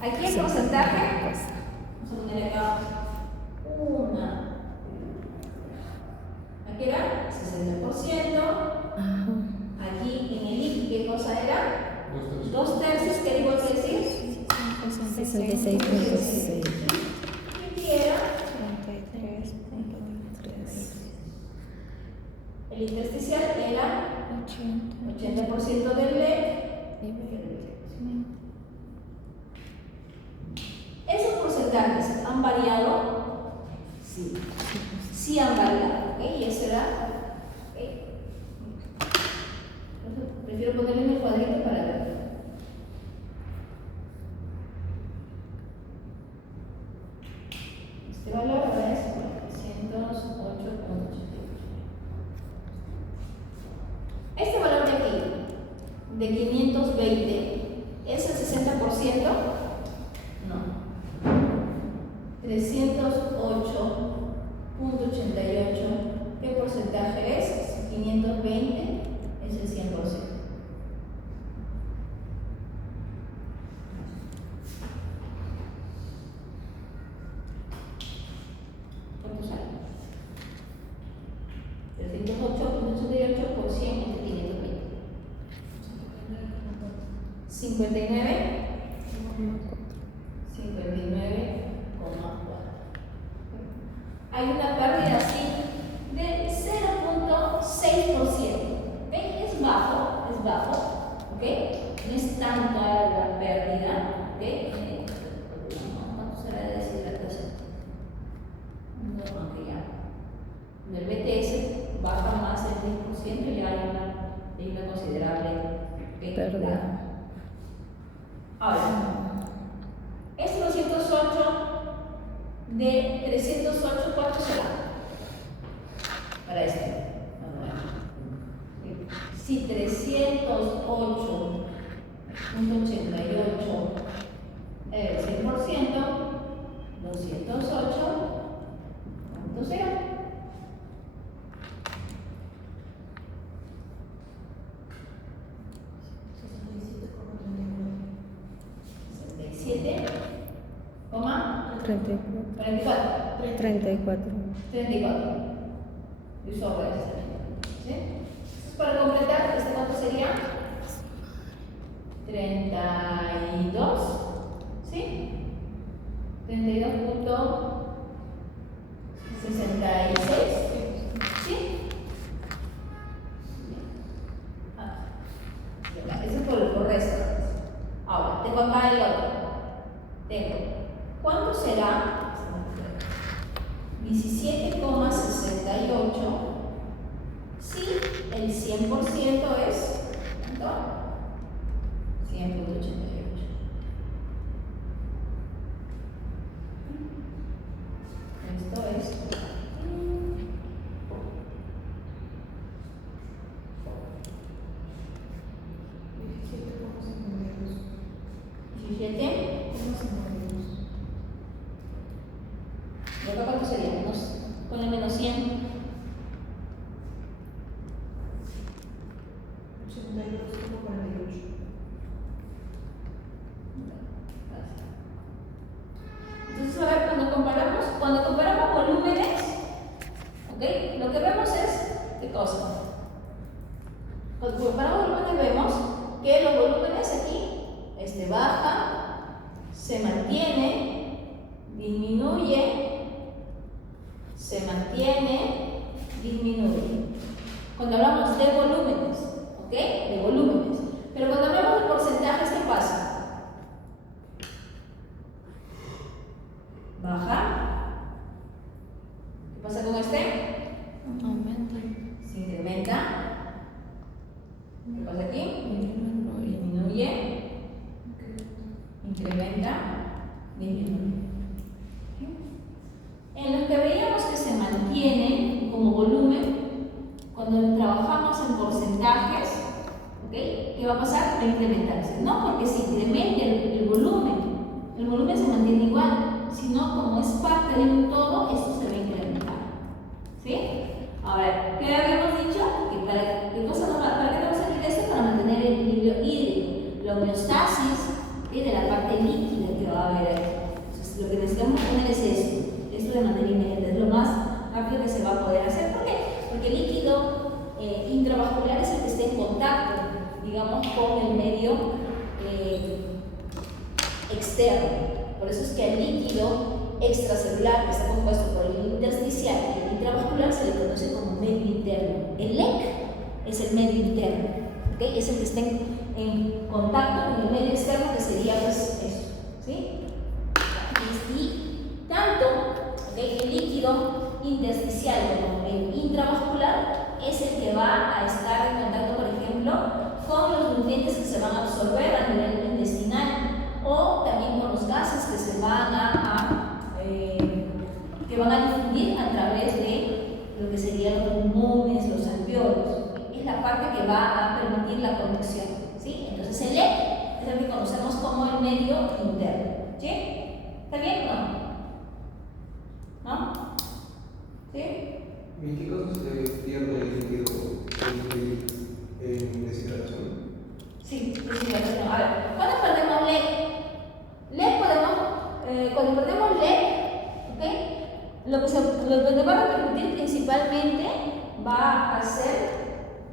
Aquí el porcentaje, vamos a poner acá una. Aquí era 60%. Aquí en el I, ¿qué cosa era? 2/3, ¿qué igual que decir? 66.6. Aquí era 33.3. el intersticial era 80% del LED. ¿Esos porcentajes han variado? Sí. Sí han variado, ¿ok? Y eso era, ¿ok? Prefiero ponerle en el cuadrito para ver. Este valor ahora es 408.88. Este valor de aquí, de 520, ¿es el 60%? No. 308.88. ¿Qué porcentaje es? 520 es el 100%. ¿Cuánto sale? 308.88 por 100 entre 520. 59. 59,4. Hay una pérdida así de 0.6%. ¿Ok? Es bajo, ¿ok? No es tanta la pérdida, ¿ok? ¿Cuánto será de deshidratación? No, aunque ya. En el BTS baja más el 10% y ya hay una considerable Pérdida. Ahora, este 208 de 308, ¿cuánto será? Para este. Si 308.88 es el 100%, 208, ¿cuánto será? 34. 34. Y sobre este. ¿Sí? Entonces, para completar, ¿este cuánto sería? 32. ¿Sí? 32.66. ¿Sí? Eso es por resto. Ahora, tengo acá el otro. Tengo. ¿Cuánto será? 17,68 si el 100% es ¿cuánto? 100.88. Esto es 17. 82,48. Entonces, a ver, cuando comparamos volúmenes, ¿ok? Lo que vemos es, ¿qué cosa? Cuando comparamos volúmenes vemos que los volúmenes aquí, baja, se mantiene, disminuye, se mantiene, disminuye. Cuando hablamos de volúmenes, ¿ok? De volúmenes. Pero cuando hablamos de porcentajes, ¿qué pasa? Baja. ¿Qué pasa con este? Aumenta. Se incrementa. ¿Qué pasa aquí? Disminuye. Incrementa. Disminuye. En los que veíamos que se mantiene como volumen, cuando trabajamos en porcentajes, ¿ok? ¿Qué va a pasar? Va a incrementarse. No porque se incremente el volumen se mantiene igual, sino como es parte de un todo, esto se va a incrementar. ¿Sí? Ahora, ¿qué habíamos dicho? Que ¿para qué vamos a hacer esto? Para mantener el equilibrio hídrico, la homeostasis de la parte líquida que va a haber aquí. Entonces, lo que necesitamos poner es esto de manera inmediata, es lo más rápido que se va a poder hacer. ¿Por qué? Porque el líquido intravascular es el que está en contacto, digamos, con el medio externo. Por eso es que el líquido extracelular, que está compuesto por el intersticial y el intravascular, se le conoce como medio interno. El LEC es el medio interno, ¿okay? Es el que está en contacto con el medio externo, que sería pues eso, ¿sí? Y tanto, ¿okay? El líquido intersticial como el intravascular es el que va a estar en contacto, por ejemplo, con los nutrientes que se van a absorber a nivel intestinal, o también con los gases que se van que van a difundir a través de lo que serían los pulmones, los alveolos. Es la parte que va a permitir la conexión, ¿sí? Entonces el LEC es el que conocemos como el medio interno, ¿sí? ¿Está bien o no? ¿No? ¿Sí? ¿En qué caso se pierde el líquido en deshidratación? Sí, deshidratación. A ver, ¿cuándo perdemos LEC? Cuando perdemos LEC, ¿okay? Lo que nos va a repercutir principalmente va a ser,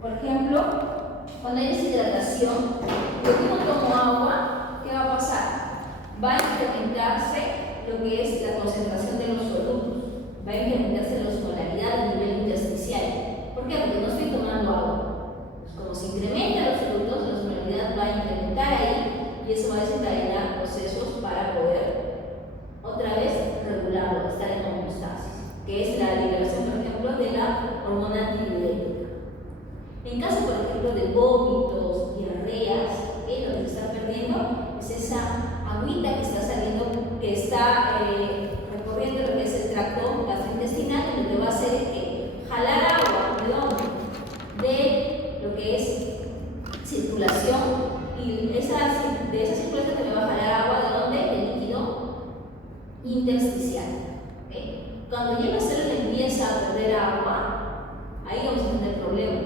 por ejemplo, cuando hay deshidratación, yo no tomo agua, ¿qué va a pasar? Va a incrementarse lo que es la concentración de los solutos, va a incrementarse la osmolaridad a nivel intersticial. ¿Por qué? Porque no estoy tomando agua. Pues como se incrementan los solutos, la osmolaridad va a incrementar ahí y eso va a desencadenar procesos para poder otra vez regularlo, estar en homeostasis, que es la liberación, por ejemplo, de la hormona antidiurética. En caso, por ejemplo, de vómitos, diarreas, lo que se está perdiendo es esa agüita que está saliendo, que está recorriendo lo que es el tracto gastrointestinal, y lo que va a hacer es que jalar agua, ¿de dónde? De lo que es circulación, y de esa circulación que le va a jalar agua, ¿de dónde? Del líquido intersticial. ¿Okay? Cuando ya la célula empieza a perder agua, ahí vamos a tener problemas.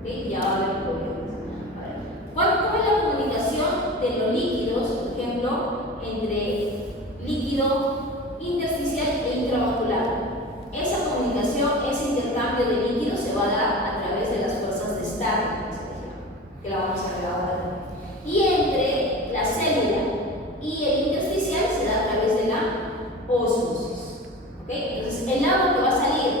¿Okay? Ya va a haber problemas. ¿Cómo es la comunicación de los líquidos, por ejemplo, entre líquido intersticial e intravascular? Esa comunicación, ese intercambio de líquidos se va a dar a través de las fuerzas de Stark, que la vamos a ver ahora. Y entre la célula y el intersticial se da a través de la ósmosis. ¿Okay? Entonces, el agua que va a salir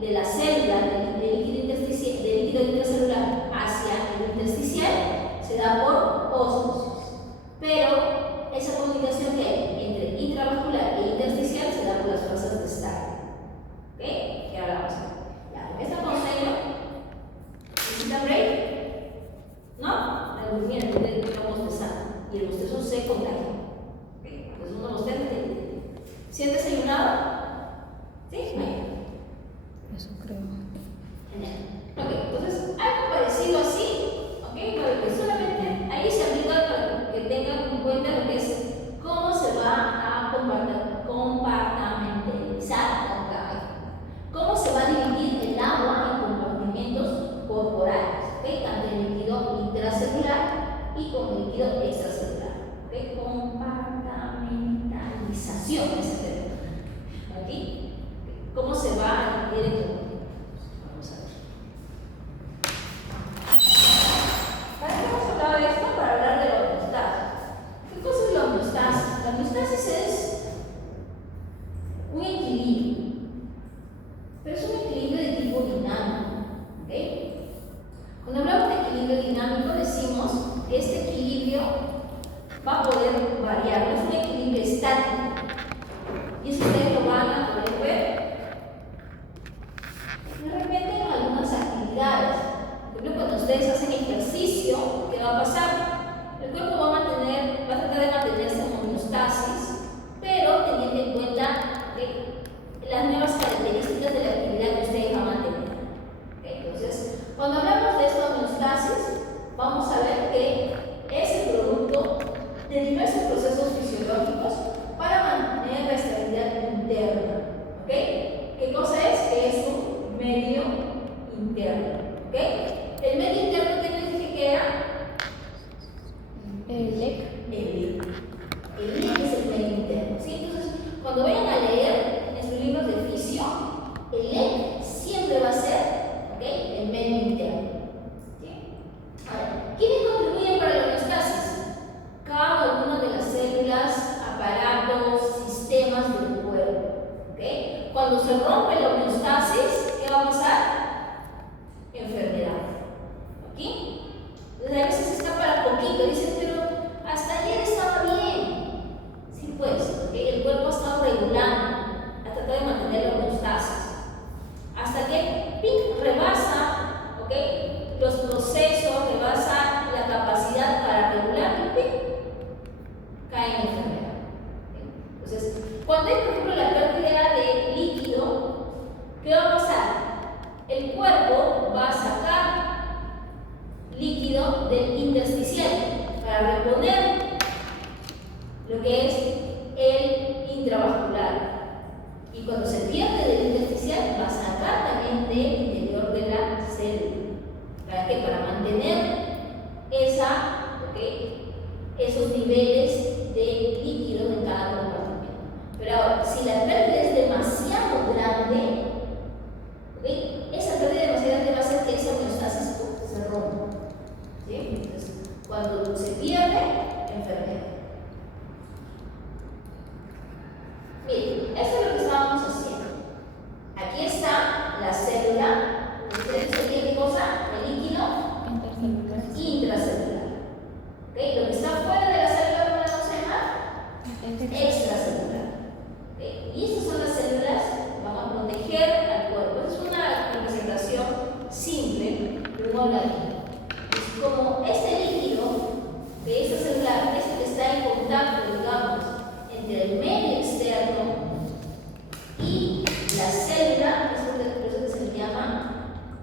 de la célula, del líquido intracelular hacia el intersticial, se da por ósmosis. Pero esa comunicación que hay entre intravascular e intersticial se da por las fuerzas de Stark. ¿Okay? Y ahora vamos a ver. Ya, esta consejo, ¿necesita break? ¿No? La glucina tiene que bostezar y el bostezo se contagia. ¿Okay? Entonces uno bosteza. ¿Sí has desayunado? ¿Sí? Eso creo. Genial. Ok, entonces algo parecido así, ¿ok? Pero que solamente ahí se aplica para que tengan en cuenta lo que es cómo se va a compartimentalizar, cómo se va a dividir el agua en compartimentos corporales, ¿ok? Tanto el líquido interno este equilibrio va a poder variar, no es un equilibrio estático. Y eso ustedes lo van a poder ver de repente en algunas actividades. Por ejemplo, cuando ustedes hacen ejercicio, ¿qué va a pasar? El cuerpo va a tratar de mantenerse en homeostasis, pero teniendo en cuenta las nuevas características de la actividad que ustedes van a mantener. Entonces, cuando hablamos de esta homeostasis, vamos a ver que es el producto de diversos procesos fisiológicos para mantener la estabilidad interna. ¿Ok? ¿Qué cosa es? Que es un medio interno. ¿Ok? El medio interno que les dije que era El LEC. El LEC es el medio interno. ¿Sí? Entonces, cuando vayan a leer en sus libros de fisio, el LEC siempre va a ser, ¿ok?, el medio interno. ¿Sí? Ahora, ¿quiénes contribuyen para la homeostasis? Cada una de las células, aparatos, sistemas del cuerpo. ¿Ok? Cuando se rompe la homeostasis, ¿qué va a pasar? Enfermedad. ¿Ok? Entonces, a veces está para poquito, dicen, pero hasta ayer estaba bien. Sí, pues, ¿okay? El cuerpo ha estado regulando, ha tratado de mantener la homeostasis. Hasta que ¡ping!, rebasa, ¿okay?, los procesos, rebasa la capacidad para regular y ¡ping!, cae en enfermedad. ¿Okay? Entonces, cuando hay, por ejemplo, la pérdida de líquido, ¿qué va a pasar? El cuerpo va a sacar líquido del intersticial para reponer lo que es el intravascular. Y cuando se pierde del intersticial, va a sacar también del interior de la célula. ¿Para qué? Para mantener esos niveles de líquido en cada compartimento. Pero ahora, si la pérdida es demasiado grande, ¿okay?, esa pérdida demasiado grande va a hacer que esa homeostasis se rompa. ¿Sí? Entonces, cuando se pierde, enfermedad. Miren, esto es lo que estábamos haciendo. Aquí está la célula. ¿Ustedes saben qué cosa? El líquido intracelular. ¿Okay? Lo que está fuera de la célula, ¿cómo la vamos a llamar? Extracelular. ¿Okay? Y estas son las células que van a proteger al cuerpo. Es una representación simple de un organismo. Es como este líquido de esta célula, es el que está en contacto, digamos, entre el medio externo y la célula, eso que se le llama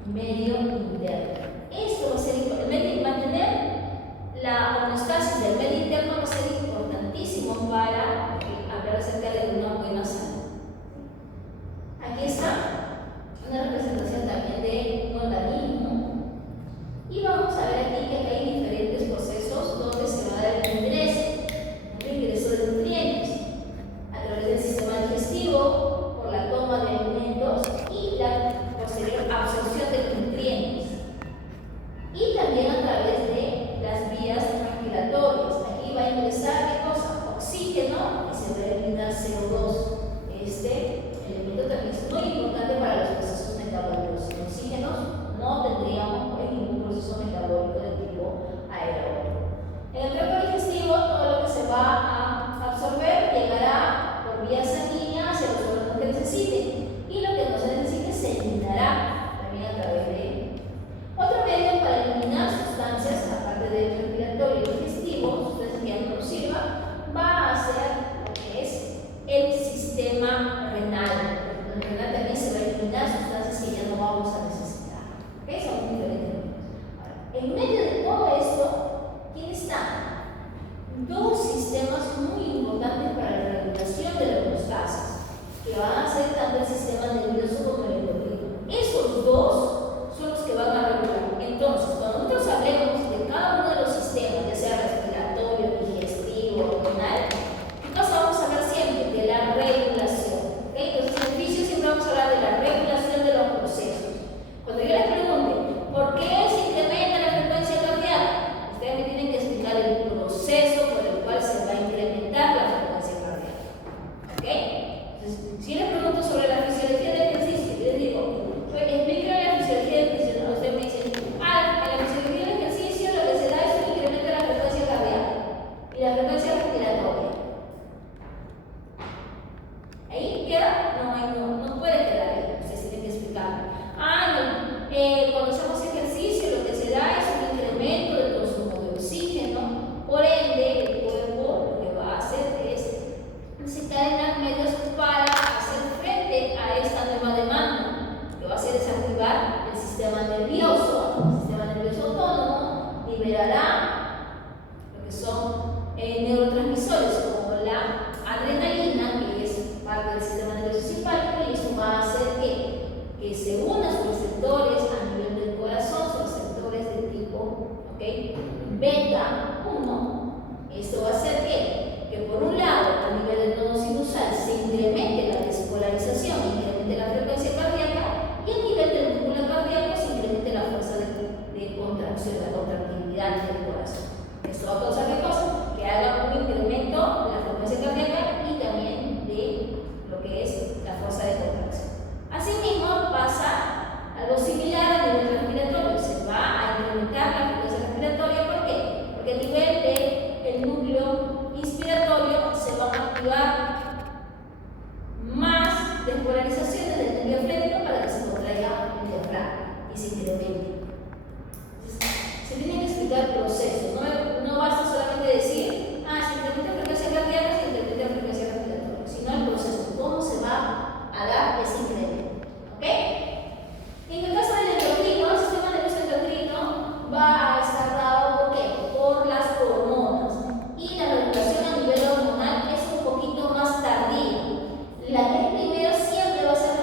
medio interno. Esto va a ser importante, mantener la homeostasis del medio interno va a ser importantísimo para hablar acerca de una buena salud. Aquí está una representación también de un organismo y vamos a ver aquí que hay diferentes procesos donde se va a dar el ingreso de nutrientes a través del sistema digestivo, por la toma de alimentos y la posterior absorción de nutrientes. Y también a través de las vías respiratorias. Aquí va a ingresar, ¿qué cosa? Oxígeno y se va a eliminar CO2. Este elemento también es muy importante para los procesos metabólicos. Sin oxígeno no tendríamos ningún proceso metabólico de tipo aeróbico. En el tracto digestivo, todo lo que se va a absorber llegará por vía sanguínea hacia los órganos que necesiten, y lo que no se necesite se eliminará también a través de otro medio para eliminar sustancias, aparte del respiratorio y digestivo, sustancias que ya no nos sirvan, va a ser lo que es el sistema renal. En el renal también se va a eliminar sustancias que ya no vamos a necesitar. ¿Okay? Son diferentes. Ahora, en medio de todo esto, ¿quién está? Dos sistemas muy importantes para la regulación de la homeostasis, que van a ser tanto el sistema nervioso como el endocrino. Esos dos son los que van a regular. Entonces, cuando nosotros hablemos de cada uno de los sistemas, ya sea respiratorio, digestivo, hormonal, ¿qué cosa vamos a hablar siempre? De la regulación. ¿Okay? Entonces, en el fisio siempre vamos a hablar de la regulación de los procesos. Cuando yo les pregunte, ¿por qué se incrementa la frecuencia cardíaca? Ustedes me tienen que explicar el proceso por el cual se va a incrementar la frecuencia cardíaca. ¿Ok? Entonces, si les pregunto sobre la fisiología del ejercicio, liberará lo que son neurotransmisores como la adrenalina, que es parte del sistema nervioso simpático, y esto va a hacer que se unan sus receptores a nivel del corazón, sus receptores de tipo beta 1. Esto va a hacer que por un lado, a nivel del nodo sinusal, se incremente la despolarización, incremente la frecuencia cardíaca, y a nivel del músculo cardíaco se incremente la fuerza de contracción, la contractividad del corazón. Esto va a causar ¿qué cosa? Que haga un incremento de la frecuencia cardíaca y también de lo que es la fuerza de contracción. Asimismo, pasa algo similar a nivel respiratorio. Se va a incrementar la frecuencia respiratoria. ¿Por qué? Porque a nivel del núcleo inspiratorio se van a activar más despolarizaciones del nervio frénico para que se contraiga el diafragma y se incremente. Entonces, se tiene que explicar el proceso. No basta solamente decir, se incrementa la frecuencia cardíaca, se incrementa la frecuencia respiratoria, sino el proceso, cómo se va a dar ese incremento. ¿Ok? En el caso del endocrino, el sistema nervioso endocrino va a estar dado ¿por qué? Por las hormonas. Y la regulación a nivel hormonal es un poquito más tardía. La que es primero siempre va a ser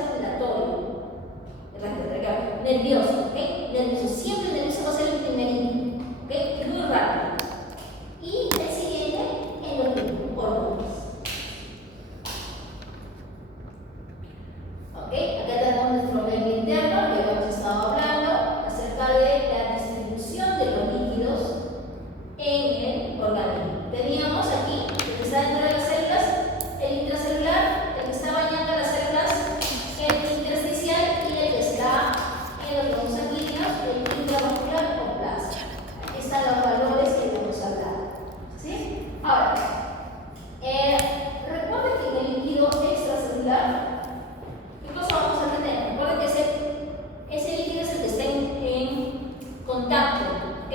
nervioso, ¿ok? Nervioso, siempre nervioso va a ser el primerito, ¿ok? Muy rápido. Y el siguiente, endocrino, hormonas. ¿Ok? Acá tenemos nuestro medio interno, que hemos estado hablando acerca de la distribución de los líquidos en el organismo. Teníamos aquí, el que está dentro de las células, el intracelular, el que está bañando las células, el intersticial y el que está en los vasos sanguíneos, el intravascular o plasma. Aquí están los valores que hemos hablado. ¿Sí? Ahora, recuerden que en el líquido extracelular, ¿qué cosa vamos a tener? Recuerden que ese líquido es el que está en contacto, ¿ok?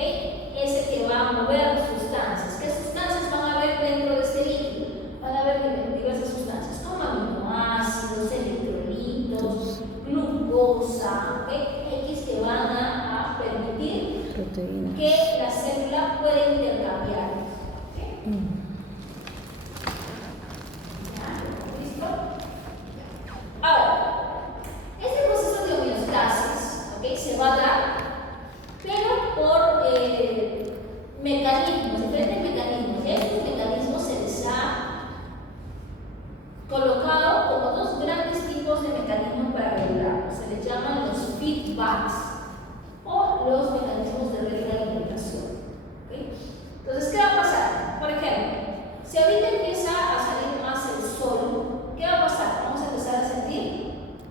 Es el que va a mover sustancias. ¿Qué sustancias van a haber dentro de este líquido? Van a haber diversas sustancias, como aminoácidos, electrolitos, glucosa, ¿ok? X que van a permitir proteínas que la célula pueda intercambiar. ¿Okay? ¿Listo? Ahora, este proceso de homeostasis, ¿ok? Se va a dar, pero por mecanismos, diferentes mecanismos. Y a estos mecanismos se les ha colocado como dos grandes tipos de mecanismos para regularlos. Se les llaman los feedbacks o los mecanismos de retroalimentación. ¿Okay? Entonces, ¿qué va a pasar? Por ejemplo, si ahorita empieza a salir más el sol, ¿qué va a pasar? Vamos a empezar a sentir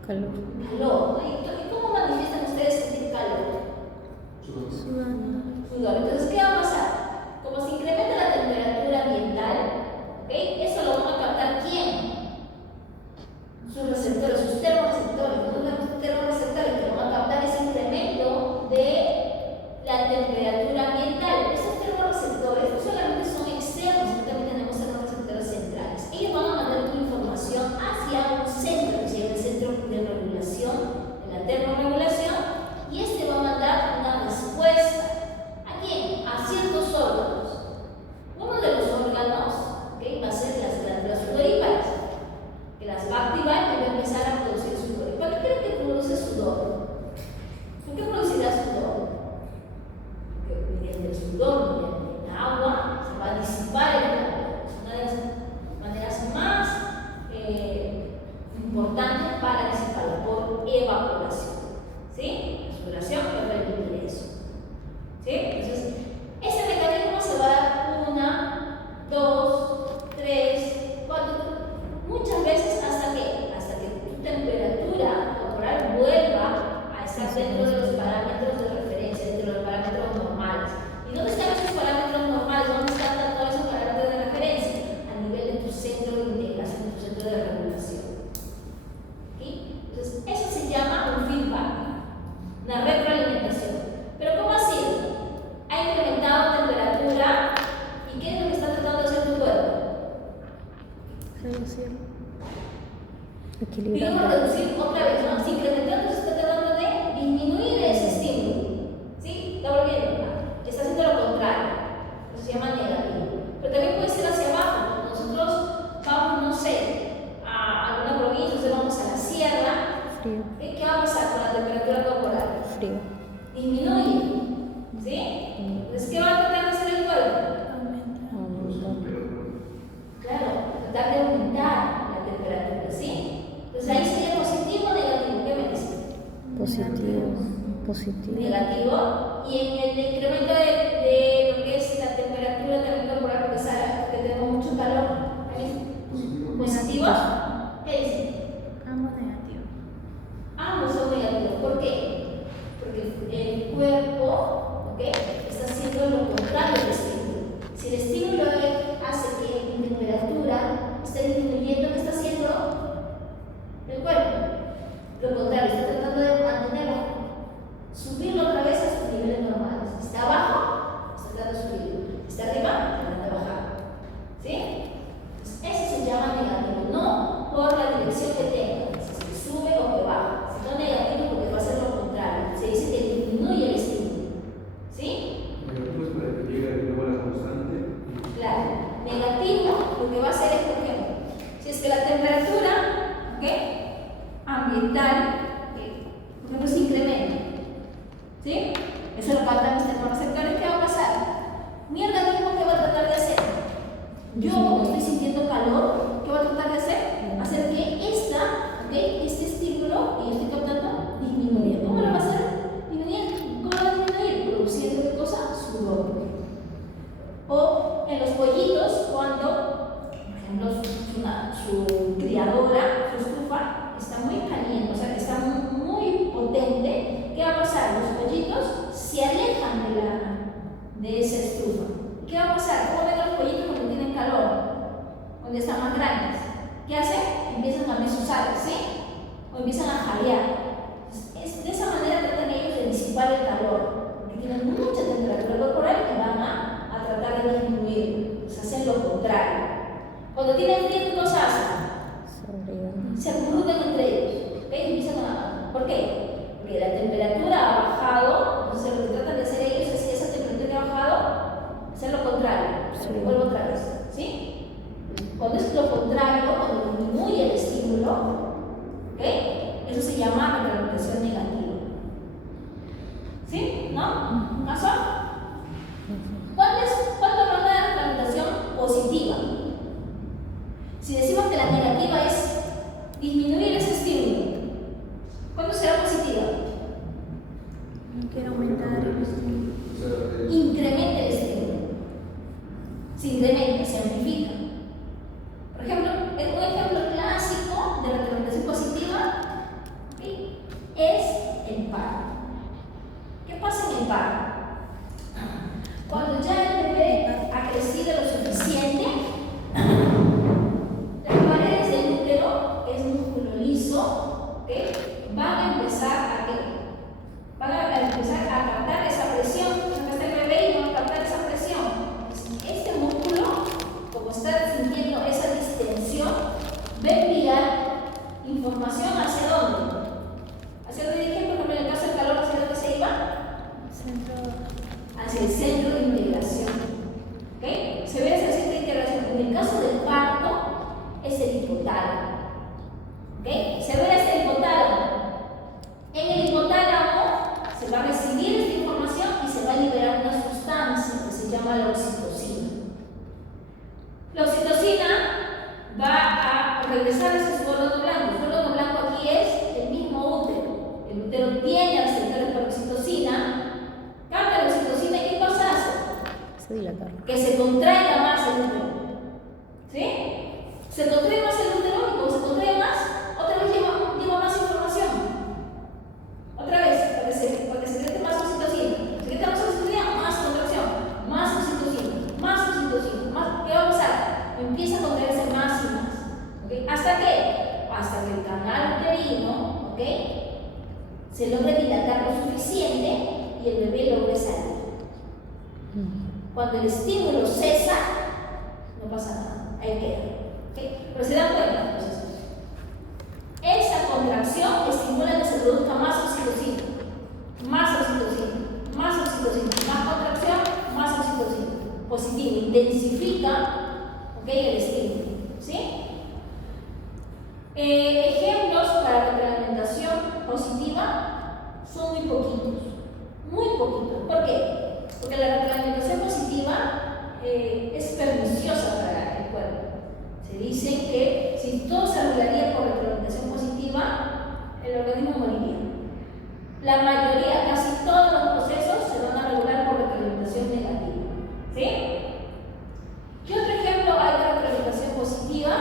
calor. calor. ¿Y cómo manifiestan ustedes sentir calor? Sudor. Entonces, ¿qué va a pasar? Como se incrementa la temperatura ambiental, ¿okay? Eso lo van a captar ¿quién? Sus receptores, sus termorreceptores. Los termorreceptores que van a captar ese incremento de la temperatura ambiental. Esos termorreceptores no solamente son externos, sino también tenemos termorreceptores centrales. Ellos van a mandar tu información hacia un centro, que se llama el centro de regulación, de la termorregulación, y este va a mandar una respuesta. ¿A quién? A ciertos órganos. Uno de los órganos, ¿okay? Va a ser las glándulas sudoríparas, que las va a activar y va a empezar a producir sudor. ¿Para qué creen que produce sudor? ¿Por qué producirá sudor? Porque mediante el sudor, mediante el agua, se va a disipar el calor. Es una de las maneras más importantes para disiparlo, por evaporación. ¿Sí? La sudoración va a permitir eso. ¿Sí? Entonces, ese mecanismo se va a dar 1, 2, 3, 4, muchas veces hasta que tu temperatura corporal vuelva a estar dentro de los parámetros de referencia, dentro de los parámetros normales. ¿Y dónde están esos parámetros normales? ¿Dónde están todos esos parámetros de referencia? A nivel de tu centro de integración, de tu centro de regulación. ¿Sí? Entonces, eso se llama un feedback, una retroalimentación. ¿Pero cómo ha sido? Ha incrementado temperatura y ¿qué es lo que está tratando de hacer tu cuerpo? Reducir. Equilibrar. Digamos reducir otra vez, ¿no? Si incrementando se está tratando de disminuir ese estímulo. ¿Sí? Está volviendo. Está haciendo lo contrario. Entonces, ¿qué va a tratar de hacer el cuerpo? Claro, tratar de aumentar la temperatura, ¿sí? Entonces ahí sería positivo o negativo, ¿qué me dice? Positivo. Negativo. Y en el incremento de lo que es la temperatura también corporal, porque tenemos mucho calor, positivo. ¿Qué dice? Ambos negativos. Ambos son negativos. ¿Por qué? Porque el cuerpo, ¿ok?, está haciendo lo contrario del estímulo. Si el estímulo hace que la temperatura esté disminuyendo, ¿qué está haciendo el cuerpo? Lo contrario, está tratando de mantenerlo, subirlo otra vez a sus niveles normales. Si está abajo, está tratando de subirlo. Si está arriba, está tratando de bajar. ¿Sí? Entonces, eso se llama negativo, no por la dirección que tenga, si se sube o que baja, sino negativo porque va a ser lo contrario. Se dice que disminuye el estímulo. ¿Sí? Negativo es para que llegue de nuevo a la constante. Claro. Negativo lo que va a hacer es, por ejemplo, si es que la temperatura, ¿ok?, ambiental, por ejemplo, se incrementa. ¿Sí? Eso lo captan mis termorreceptores. ¿Qué va a pasar? Mi organismo, ¿qué va a tratar de hacer? Yo, como estoy sintiendo calor, ¿qué va a tratar de hacer? Hacer que este estímulo que yo estoy captando disminuya. ¿Cómo lo va a hacer? Disminuir. ¿Cómo va a disminuir? Produciendo ¿qué cosa? Sudor. O en los pollitos, cuando, por ejemplo, su criadora, su estufa, está muy caliente, o sea, está muy potente, ¿qué va a pasar? Los pollitos se alejan de esa estufa. ¿Qué va a pasar? ¿Cómo ven los pollitos cuando tienen calor? Cuando están más grandes. ¿Qué hacen? Empiezan a mesusar, ¿sí? O empiezan a jadear. De esa manera tratan ellos de disipar el calor, porque tienen mucha temperatura corporal y van a tratar de disminuir, o sea, hacen lo contrario. Cuando tienen frío, ¿qué cosa hacen? Se acurrucan entre ellos. ¿Ok? Empiezan a... ¿Por qué? Porque la temperatura ha bajado, entonces lo que tratan de hacer ellos es que esa temperatura que ha bajado, hacer lo contrario. Vuelvo otra vez. ¿Sí? Cuando es lo contrario, cuando disminuye el estímulo, ¿ok?, eso se llama retroalimentación negativa. ¿Sí? ¿No? ¿Un caso? ¿Cuánto habrá una retroalimentación positiva? Si decimos que la negativa es disminuir ese estímulo, ¿cuándo será positiva? No quiero aumentar el estímulo. Incrementa el estímulo. Se incrementa, se amplifica. Por ejemplo, un ejemplo clásico de retroalimentación positiva, ¿sí?, es el paro. ¿Qué pasa en el paro? Cuando ya el bebé ha crecido lo suficiente, las paredes del útero, que es un músculo liso, ¿ok?, van a empezar a captar esa presión. Acá está el bebé y va a captar esa presión. Este músculo, como está sintiendo esa distensión, va a enviar información ¿hacia dónde? ¿Hacia dónde dije? Por ejemplo, en el caso del calor, ¿hacia dónde se iba? Hacia el centro de integración. ¿Ok? Se ve hacia el centro de integración. En el caso del parto, es el hipotálamo. ¿Ok? Se ve hacia el hipotálamo. En el hipotálamo se va a recibir esta información y se va a liberar una sustancia que se llama la oxitocina. La oxitocina va a regresar a ese su órgano blanco. Su órgano blanco aquí es el mismo útero. El útero tiene receptores por oxitocina, capta la oxitocina y ¿qué cosa hace? Se dilata. Que se contraiga más el útero. ¿Sí? Se contrae más el útero y como se contrae más, otra vez lleva más información. Otra vez, para que se cree más oxitocina. Se cree más oxitocina, más contracción. Más oxitocina, más oxitocina. Más. ¿Qué va a pasar? Empieza a contraerse más y más. ¿Okay? ¿Hasta qué? Hasta que el canal uterino, ¿ok?, se logre dilatar lo suficiente y el bebé logre salir. Cuando el estímulo cesa, no pasa nada, ahí queda. ¿Okay? Pero se dan cuenta, entonces, esa contracción estimula que se produzca más oxitocina, más oxitocina, más oxitocina, más contracción, más oxitocina. Positivo, intensifica, ¿okay?, el estímulo. ¿Sí? Ejemplos para retroalimentación positiva son muy poquitos. Muy poquitos. ¿Por qué? Porque la retroalimentación es perniciosa para el cuerpo. Se dice que si todo se regularía por retroalimentación positiva, el organismo moriría. La mayoría, casi todos los procesos se van a regular por retroalimentación negativa. ¿Sí? ¿Qué otro ejemplo hay de retroalimentación positiva?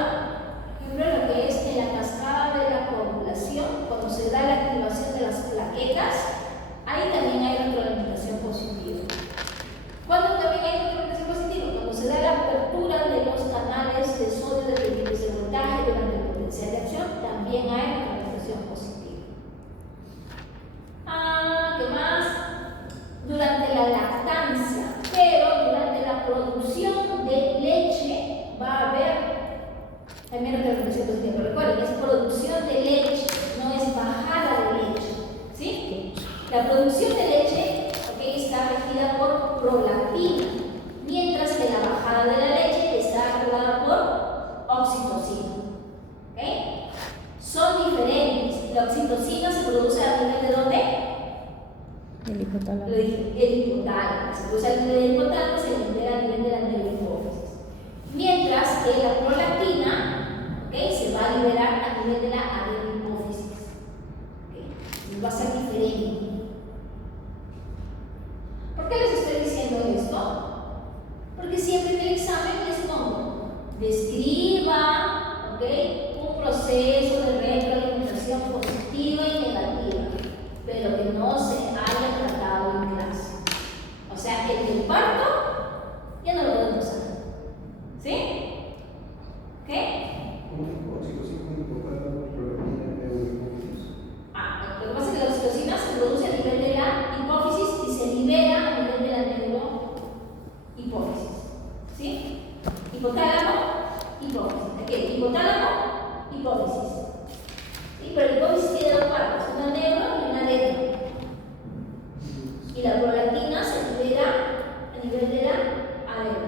Por ejemplo, lo que es en la cascada de la coagulación, cuando se da la activación de las plaquetas, ahí también hay retroalimentación positiva. ¿Cuándo también hay retroalimentación positiva? Cuando se da la apertura de los canales de sodio de límites de voltaje durante el potencial de acción, también hay retroalimentación positiva. ¿Qué más? Durante la lactancia, pero durante la producción de leche va a haber también retroalimentación positiva. Pero recuerden, es producción de leche, no es bajada de leche. ¿Sí? La producción de leche, ¿okay?, está regida por prolactina, mientras que la bajada de la leche está regulada por oxitocina. ¿Okay? Son diferentes. La oxitocina se produce a nivel de ¿dónde? El hipotálamo. Lo dije, el hipotálamo. Se produce a nivel del hipotálamo, se libera a nivel de la neurohipófisis. Mientras que la prolactina, ¿okay?, se va a liberar a nivel de la adenohipófisis. ¿Okay? Entonces va a ser diferente. ¿Por qué les estoy diciendo esto? Porque siempre en el examen les pongo, describa, ¿okay?, un proceso de retroalimentación positiva y negativa, pero que no se haya tratado en clase. O sea, el del parto ya no lo podemos hacer. ¿Sí? ¿Qué? Oxitocina, hipotálamo, prolactina, neurohipófisis. Lo que pasa es que la oxitocina se produce a nivel de la hipófisis y se libera a nivel de la neurohipófisis. ¿Sí? Hipotálamo, hipófisis. ¿Qué? Hipotálamo, hipófisis. ¿Sí? Pero la hipófisis tiene dos partes, una neuro y una adeno. Y la prolactina se libera a nivel de la adeno.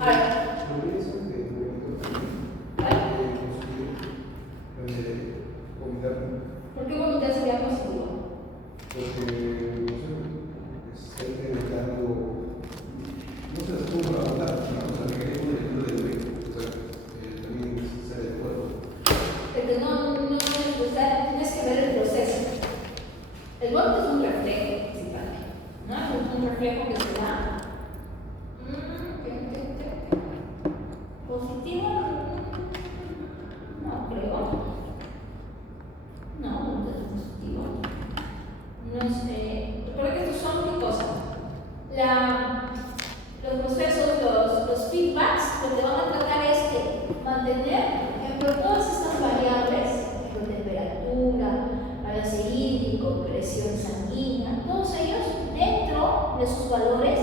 Ahora, Lo que dicen que ¿por qué vomitar sería positivo? porque no sé, está intentando, no sé, es como para matar, o sea, que hay un ejemplo de bebé, o sea, también se sale del cuerpo. Porque no tienes que ver el proceso. El vómito es un reflejo principalmente, ¿no? Es un reflejo que se da. Positivo, no creo. No es positivo. No sé. Recuerda que estos son qué cosa. Los procesos, los feedbacks, lo que van a tratar es de mantener, por ejemplo, todas estas variables, por ejemplo, temperatura, balance hídrico, presión sanguínea, todos ellos dentro de sus valores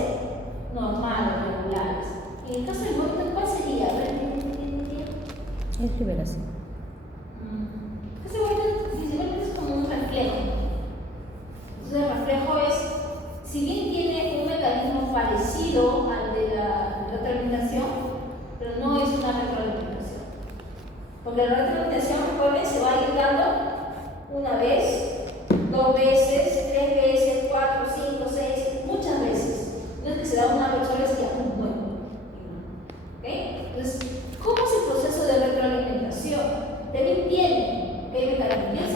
normales, regulares. En el caso del vómito, ¿cuál sería? A ver, Es liberación. ese vómito es como un reflejo. Entonces el reflejo es, si bien tiene un mecanismo parecido al de la retroalimentación, pero no es una retroalimentación. Porque la retroalimentación, recuerden, se va a ir dando una vez, 2 veces, 3 veces, 4, 5, 6, muchas veces. No es que se da una vez sola y se llama un bueno. ¿Okay? Entonces, ¿cómo es el proceso de retroalimentación? También tiene mecanismos. Yo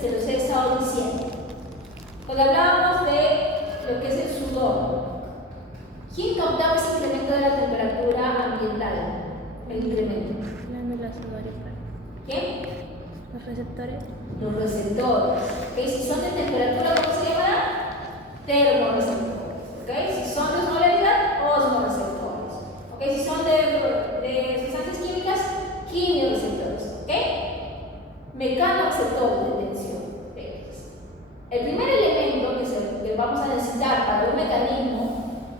se los he estado diciendo. Cuando hablábamos de lo que es el sudor, ¿quién captaba ese incremento de la temperatura ambiental? El incremento. Glándula sudorípara. ¿Quién? Los receptores. Los receptores. ¿Okay? Si son de temperatura, ¿cómo se llaman? Termorreceptores. ¿Okay? Si son de osmolaridad, osmoreceptores. ¿Okay? Si son de sustancias químicas, quimioreceptores. ¿Okay? Mecanoreceptores de tensión. ¿Okay? El primer elemento que vamos a necesitar para un mecanismo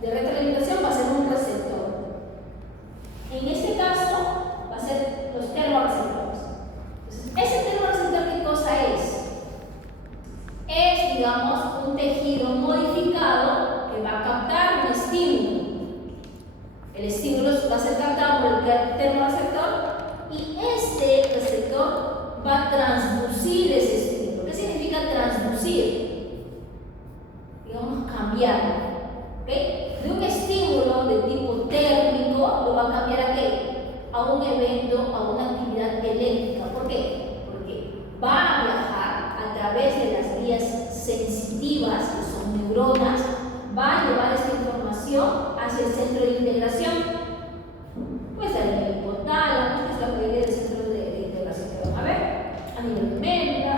de retroalimentación va a ser un receptor. En este caso, va a ser los termorreceptores. Entonces, ese termorreceptor, ¿qué cosa es? Es, digamos, un tejido modificado que va a captar un estímulo. El estímulo va a ser captado por el termorreceptor y este receptor va a transducir ese estímulo. cambiar. ¿Ok? De un estímulo de tipo térmico lo va a cambiar a qué? A un evento, a una actividad eléctrica. ¿Por qué? Porque va a viajar a través de las vías sensitivas, que son neuronas, va a llevar esta información hacia el centro de integración. Pues al nivel hipotálamo, que es la mayoría del centro de integración que van a ver, a nivel médula.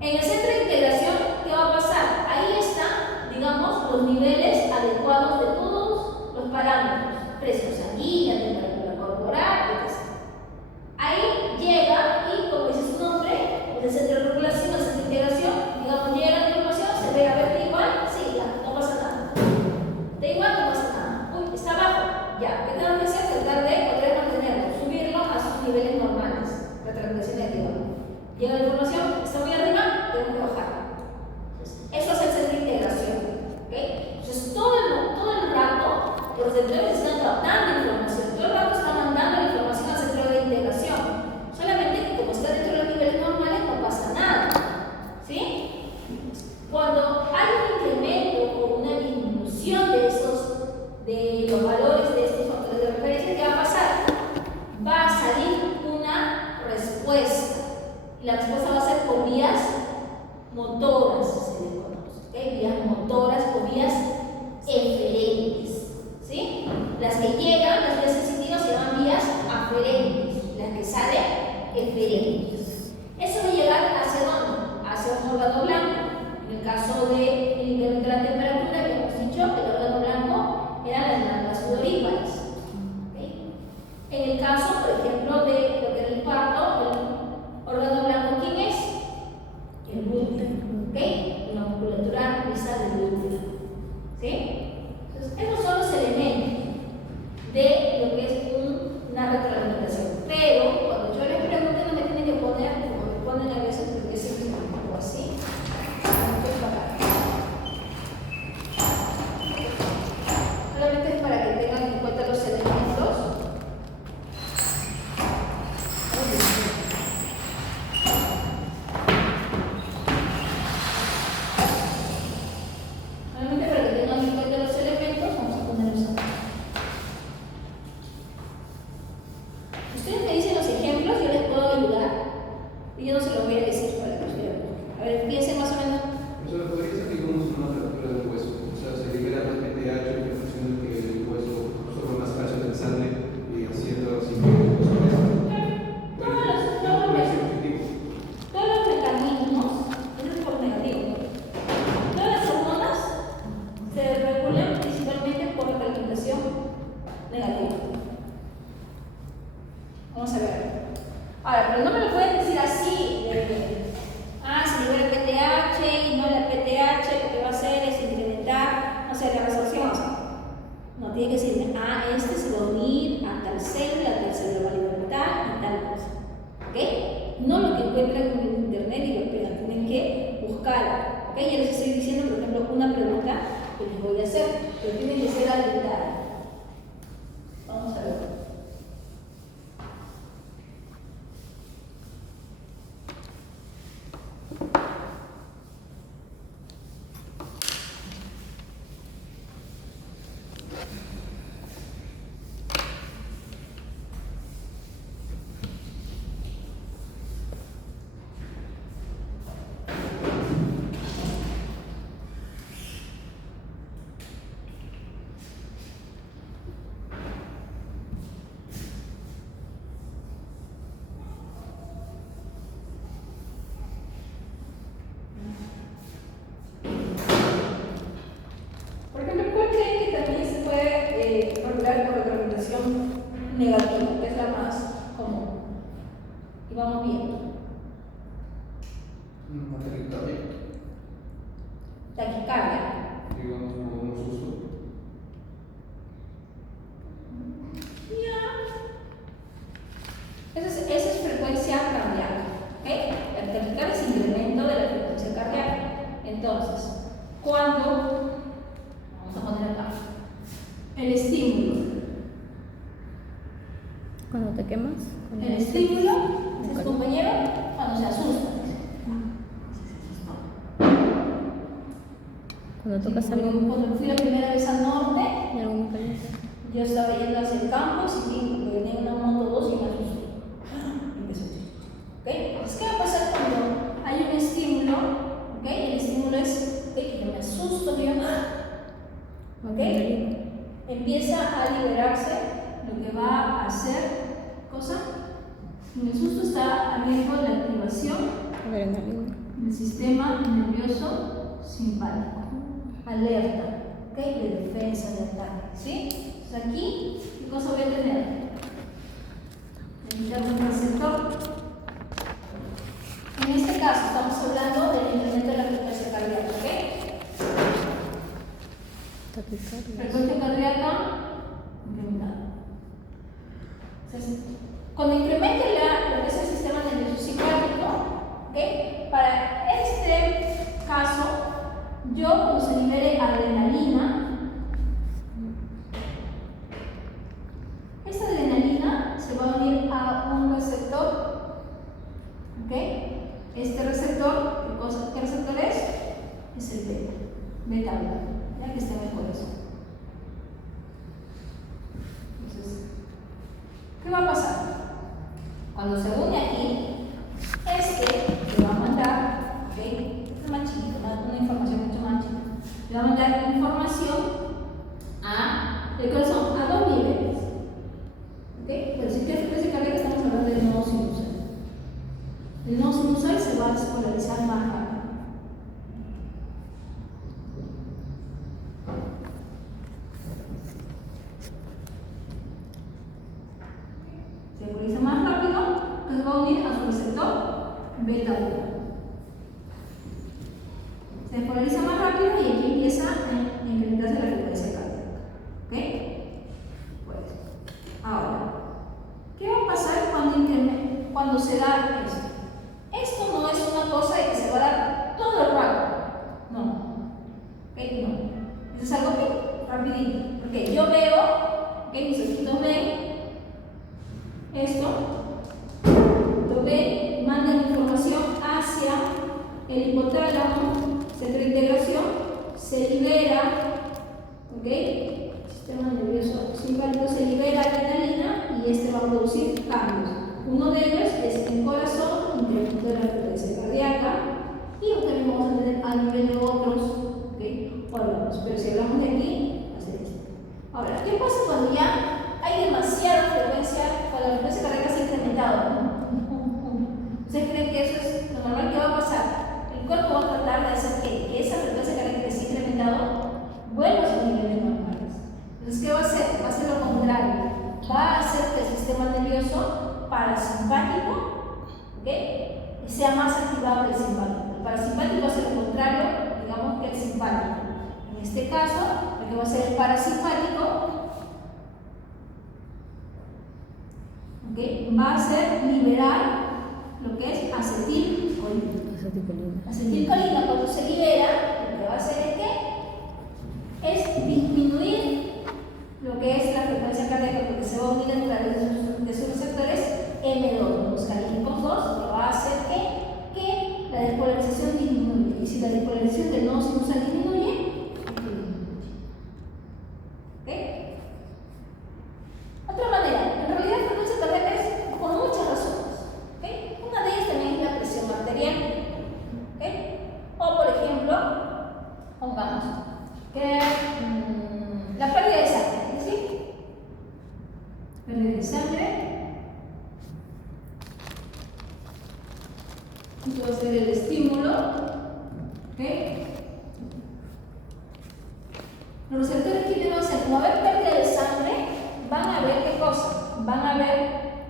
En el centro de integración, ¿qué va a pasar? Ahí están, digamos, los niveles adecuados de todos los parámetros, presión sanguínea, temperatura corporal, etc. Ahí llega y, como dice su nombre, el centro de regulación, el centro de integración, digamos, llega la información, se ve, a ver, ¿da igual? Sí, ya, no pasa nada. ¿Da igual? No pasa nada. Uy, está abajo. Ya, ¿qué tengo que hacer? Tratar de poder mantenerlo, subirlo a sus niveles normales, retroalimentación negativa. Llega la información, está muy arriba, tengo que bajar. Eso es el centro de integración. ¿Okay? Entonces, todo el rato, los sensores están captando información, todo el rato están mandando la información al centro de integración. Solamente que como está dentro de los niveles normales, no pasa nada. ¿Sí? Cuando hay un incremento o una disminución de los valores de estos factores de referencia, ¿qué va a pasar? Va a salir una respuesta. Y la respuesta va a ser por vías motoras, se le conoce. ¿Okay? Vías motoras o vías eferentes. ¿Sí? Las que llegan, las vías sensitivas, se llaman vías aferentes. Las que salen, eferentes. Eso va a llegar hacia dónde? Hacia un órgano blanco. En el caso del incremento de la temperatura, habíamos dicho que el órgano blanco eran las glándulas sudoríparas. ¿Okay? En el caso, por ejemplo, de lo que era el parto, el órgano blanco, ¿quién es? El glúteo. ¿Okay? La musculatura lisa del glúteo. ¿Sí? Entonces, esos son los elementos de lo que es una retroalimentación. Pero cuando yo les pregunto, no me tienen que poner como me ponen a veces, porque es o así. Solamente es para que tengan en cuenta los elementos. Solamente para que tengan en cuenta los elementos, vamos a ponerlos acá. Ustedes me dicen los ejemplos, yo les puedo ayudar. Y yo no se los voy a decir para que ustedes. A ver, piensen más o menos. Eso lo podría ser que como una fractura del hueso. O sea, se libera más PTH en función de que el hueso absorbe más calcio del sangre y haciendo así que el hueso crezca. Todos los mecanismos, eso es por negativo. Todas las hormonas se regulan principalmente por retroalimentación negativa. Vamos a ver. Ahora, pero no me lo pueden decir así. Se libera el PTH y no la PTH, lo que va a hacer es incrementar, no sé, la resorción. No, tiene que decirme, este se va a unir a tal célula va a libertar y tal cosa. ¿Ok? No lo que encuentran en internet y lo pegan, tienen que buscar. ¿Ok? Ya les estoy diciendo, por ejemplo, una pregunta que les voy a hacer, pero tiene que ser habilitada. Vamos a ver. regular por retroalimentación negativa, que es la más común. Y vamos viendo. Taquicardia. Digamos, como un susto. Esa es frecuencia cardíaca. ¿Okay? La taquicardia es incremento de la frecuencia cardíaca. Entonces, cuando, vamos a poner acá, el estímulo. Cuando te quemas. El estímulo, ¿es compañero? Cuando se asusta. Cuando tocas Sí, algo, cuando fui la primera vez al norte, y algo muy caliente. yo estaba yendo hacia el campo y vi que venía una moto 2 y me asusté. Empezó. ¿Ok? Entonces, ¿qué va a pasar cuando hay un estímulo? ¿Ok? El estímulo es que yo me asusto, digo, ¿ok? Empieza a liberarse lo que va a hacer, cosa. En el susto está habiendo la activación Adrenalina. del sistema nervioso simpático, alerta, ¿ok? De defensa, de ataque, ¿sí? Entonces aquí, ¿qué cosa voy a tener? Necesitamos un receptor. En este caso estamos hablando del incremento de la frecuencia cardíaca, ¿ok? Taquicardia. Frecuencia cardíaca incrementada. Entonces, cuando incremente lo que es el sistema nervioso simpático, ¿ok? Para este caso, yo cuando se libere adrenalina, esta adrenalina se va a unir a un receptor, ¿ok? Este receptor, ¿qué receptor es? Es el beta, ya que está en el corazón. Entonces, ¿qué va a pasar? Cuando se une aquí, le va a mandar, ¿ok? Es más chiquito, una información mucho más chiquita. Le va a mandar información al corazón a dos niveles, ¿ok? Pero si ustedes frecuencia cardíaca estamos hablando del nodo sinusal. El nodo sinusal se va a despolarizar más rápido. Se polariza más rápido, que se va a unir a su receptor beta 1. Se polariza más rápido y aquí empieza a incrementarse la frecuencia cardíaca. ¿Ok? Pues, ahora, ¿qué va a pasar cuando se da esto? Esto no es una cosa de que se va a dar todo el rato. No. ¿Ok? No. Eso es algo que rapidito. Porque yo veo, ¿ok? Mis ojitos ven esto, donde mandan información hacia el hipotálamo, centro de integración, se libera, ¿ok? El sistema nervioso simpático se libera adrenalina y este va a producir cambios. Uno de ellos es el corazón, incremento de la frecuencia cardíaca, y también vamos a tener a nivel de otros, ¿ok? órganos. Pero si hablamos de aquí, va a ser esto. Ahora, ¿qué pasa cuando ya hay demasiada frecuencia, cuando la frecuencia cardíaca se ha incrementado? ¿Ustedes creen que eso es lo normal que va a pasar? El cuerpo va a tratar de hacer que esa frecuencia cardíaca que se ha incrementado vuelva a sus niveles normales. Entonces, ¿qué va a hacer? Va a hacer lo contrario. Va a hacer que el sistema nervioso parasimpático, ¿ok?, sea más activado que el simpático. El parasimpático hace lo contrario, digamos, que el simpático. En este caso, lo que va a hacer el parasimpático, ¿ok?, va a hacer liberar lo que es acetilcolina. Acetilcolina, cuando se libera, lo que va a hacer es que es disminuir lo que es la frecuencia cardíaca, porque se va a unir a través de sus receptores M2, los calínicos 2, que va a hacer que la despolarización disminuye. Y si la despolarización del nodo sinusal disminuye, ¿ok? Otra manera, en realidad la frecuencia cardíaca es por muchas razones, ¿ok? Una de ellas también es la presión arterial, ¿ok? O por ejemplo, pongamos que la pérdida de sangre, ¿sí? Pérdida de sangre. Esto va a ser el estímulo, ¿ok? Los receptores que van a hacer, como haber pérdida de sangre, van a ver qué cosa, van a ver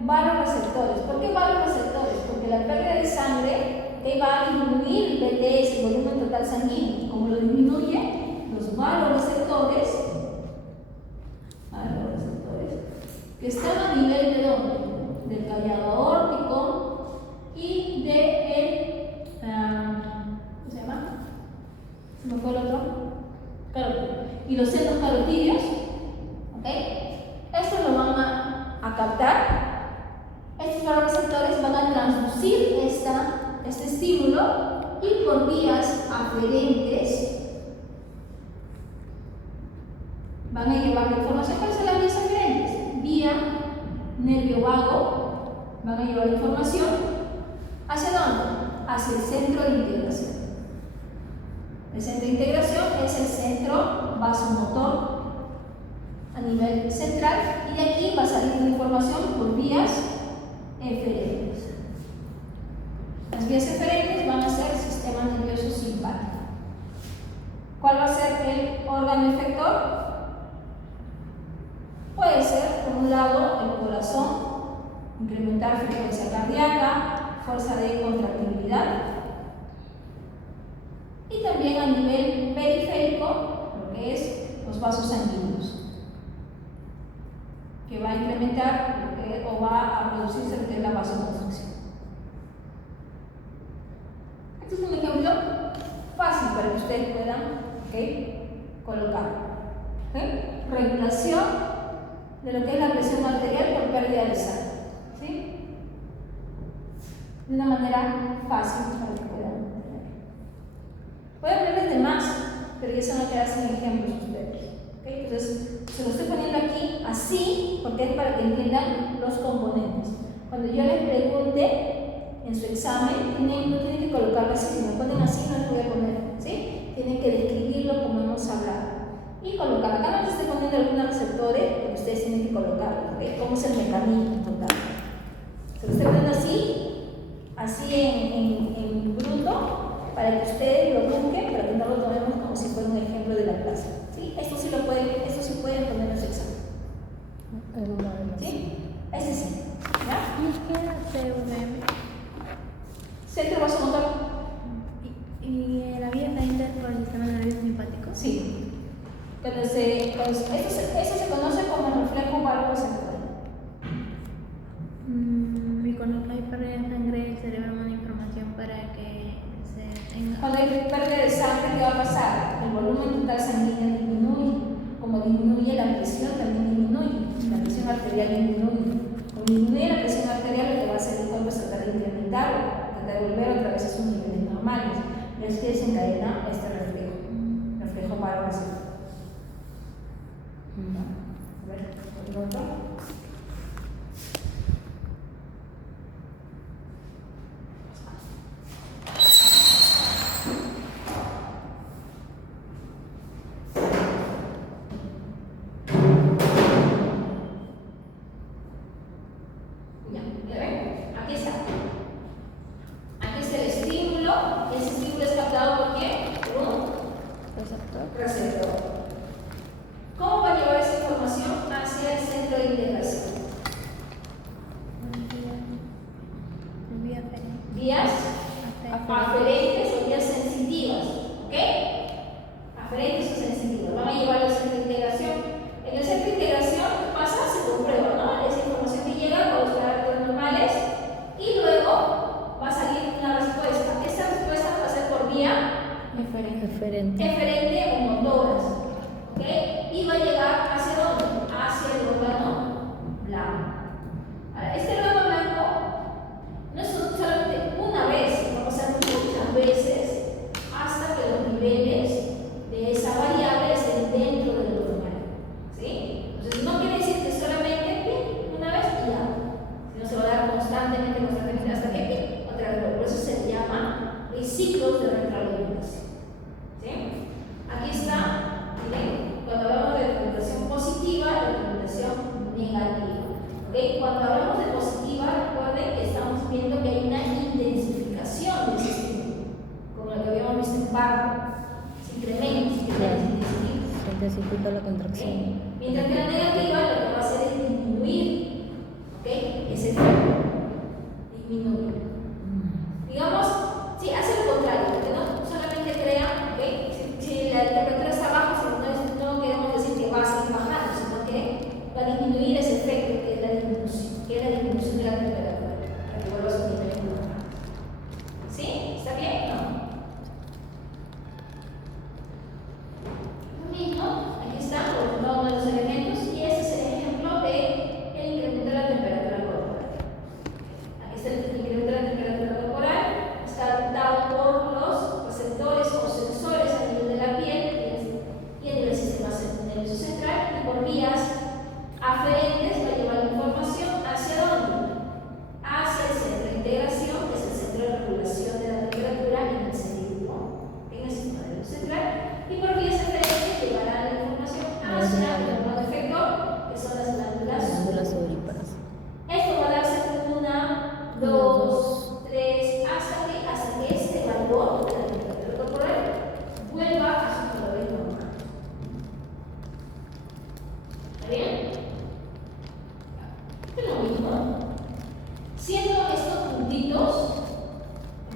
vasoreceptores. ¿Por qué vasoreceptores? Porque la pérdida de sangre te va a disminuir el VTS, el volumen total sanguíneo. Como lo disminuye, los vasoreceptores, que están a nivel de dónde? Del callado aórtico y de ¿cómo se llama? ¿Se me fue el otro? Carótido. Y los senos carotidios, ¿ok? Estos lo van a captar. Estos vasoreceptores van a transducir este estímulo y por vías aferentes van a llevar la información. ¿Cuáles son las vías aferentes? Vía nervio vago, van a llevar la información. ¿Hacia dónde? Hacia el centro de integración. El centro de integración es el centro vasomotor a nivel central, y de aquí va a salir la información por vías eferentes. Las vías eferentes van a ser el sistema nervioso simpático. ¿Cuál va a ser el órgano efector? Puede ser, por un lado, el corazón, incrementar frecuencia cardíaca, fuerza de contractibilidad, y también a nivel periférico, lo que es los vasos sanguíneos, que va a incrementar o va a producirse lo que es la vasoconstricción. Este es un ejemplo fácil para que ustedes puedan colocar. Regulación de lo que es la presión arterial por pérdida de sangre. ¿Sí? De una manera fácil para que puedan entender. Pueden hablarles de más, pero eso no queda sin ejemplos ustedes. Entonces, se lo estoy poniendo aquí así porque es para que entiendan los componentes. Cuando yo les pregunte en su examen, no tienen que colocarlo así. Si me ponen así, no les voy a poner, ¿sí? Tienen que describirlo como hemos hablado y colocarlo. Acá no les estoy poniendo algunos receptores, pero ustedes tienen que colocarlo, ¿okay? ¿Cómo es el mecanismo total? Se lo estoy poniendo así en bruto, para que ustedes lo busquen, para que no lo tomemos como si fuera un ejemplo de la clase. ¿Sí? Esto sí pueden poner en su examen. ¿Sí? Ese sí. ¿Ya? ¿Y qué era CVM? Centro vasomotor. ¿Y la vía aferente por el sistema nervioso simpático? Sí. Eso se conoce como el reflejo vagoreceptor. Y cuando hay pérdida de sangre, el cerebro manda información para que se tenga. Cuando hay pérdida de sangre, ¿qué va a pasar? El volumen total sanguíneo disminuye. Como disminuye la presión, también disminuye. La presión arterial disminuye. Con disminuir la presión arterial, lo que va a hacer el cuerpo es tratar de incrementarlo, tratar de volver otra vez a sus niveles normales. Y es que desencadena este reflejo vagoreceptor. A ver, ¿el otro? Receptor. ¿Cómo va a llevar esa información hacia el centro de integración? Vías aferentes o vías sensitivas. ¿Ok? Aferentes o sensitivas. Van a llevar al centro de integración. En el centro de integración pasa, se comprueba, ¿no? Esa información que llega con los parámetros normales y luego va a salir una respuesta. Esa respuesta va a ser por vía eferente o motoras, ¿ok? Y va a llegar hacia dónde? Hacia el órgano blanco. Ahora, este órgano blanco no es solamente una vez, va a pasar muchas veces hasta que los niveles de esa variable estén dentro del normal, ¿sí? Entonces no quiere decir que solamente una vez y ya, sino se va a dar constantemente hasta que otra vez. Por eso se llama ciclos de retroalimentación. ¿Sí? Aquí está, miren, cuando hablamos de retroalimentación positiva, retroalimentación negativa. ¿Okay? Cuando hablamos de positiva, recuerden que estamos viendo que hay una intensificación del sistema, como lo que habíamos visto en párrafo. Se incrementa, Se intensifica la contracción. ¿Okay? Mientras que la negativa lo que va a hacer es disminuir, ¿okay? Ese efecto. Disminuir. Digamos, si hace lo contrario, que no solamente crea, ¿okay? Si la temperatura está baja, no queremos decir que va a seguir bajando, sino que va a disminuir ese efecto que es la disminución de la temperatura, para que vuelva a su nivel normal. ¿Sí? ¿Está bien? No. Lo mismo, aquí está, por uno de los elementos, y es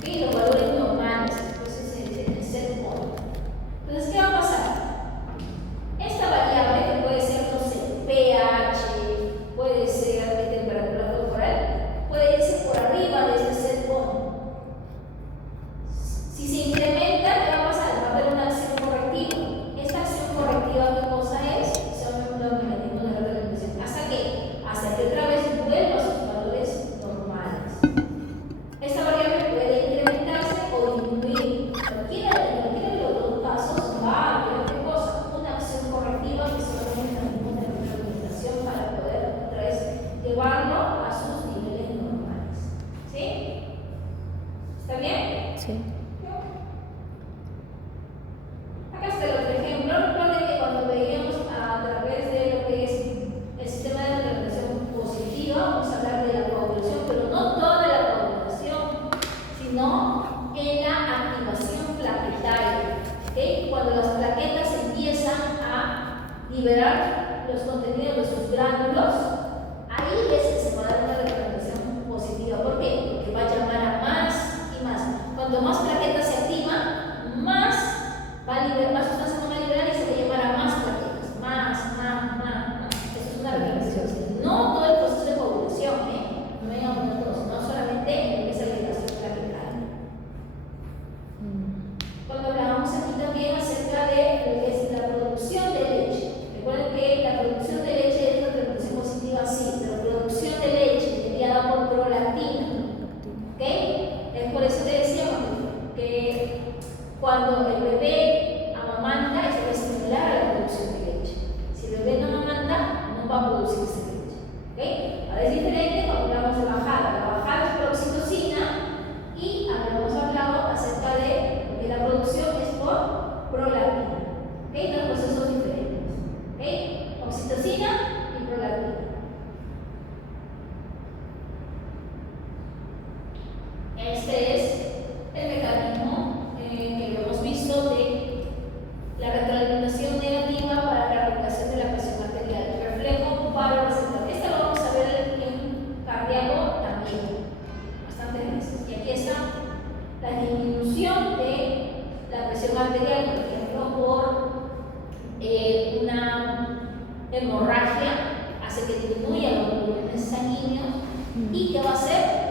¿ok? Los valores normales, entonces es el set point. Entonces, ¿qué va a pasar? Esta variable, que puede ser, no sé, pH, puede ser de temperatura corporal, puede irse por arriba de este set point. Si se incrementa, ¿qué va a pasar? Va a haber una acción correctiva. Esta acción correctiva, ¿qué cosa es? Son los mecanismos de retroalimentación. ¿Hasta qué? Hasta que otra vez vuelva a sus valores normales. Esta variable puede incrementarse o disminuir. Cualquiera de los dos casos va a haber ¿qué cosa? Una acción correctiva que son los mecanismos de retroalimentación para poder otra vez llevarlo a sus niveles normales. ¿Sí? ¿Está bien? Sí. Acá está el otro ejemplo. Recuerden que cuando veíamos a través de lo que es el sistema de retroalimentación positiva, vamos a hablar de la coagulación, pero no toda la coagulación, sino en la activación plaquetaria. ¿Okay? Cuando las plaquetas empiezan a liberar los contenidos de sus gránulos, ahí es que se va a dar una retroalimentación positiva. ¿Por qué? Porque va a llamar a más y más. Cuanto más plaquetas se activan, más va a liberar, más sustancias van a liberar y se va a llamar a más plaquetas. Más. Eso es una retroalimentación. No todo el proceso de coagulación, no me digan no todo, sino solamente en lo que es la liberación plaquetaria. Cuando hablábamos aquí también acerca de lo que es la producción de leche. Recuerden que la producción de leche es una retroalimentación positiva, sí, pero la producción de leche mediada por prolactina. ¿Ok? Es por eso que decíamos que cuando el bebé amamanta, eso va a estimular a la producción de leche. Si el bebé no amamanta, no va a producirse leche. ¿Ok? Ahora es diferente cuando hablamos de bajada. La bajada es por oxitocina y habíamos hablado acerca de que la producción es por prolactina. ¿Ok? Dos procesos diferentes. ¿Ok? Oxitocina y prolactina. Este es el mecanismo que hemos visto de la retroalimentación negativa para la regulación de la presión arterial. Reflejo varoreceptor. Este lo vamos a ver en cardíaco también, bastantes veces. Y aquí está la disminución de la presión arterial, por ejemplo, por una hemorragia, hace que disminuya los volúmenes sanguíneos y que va a hacer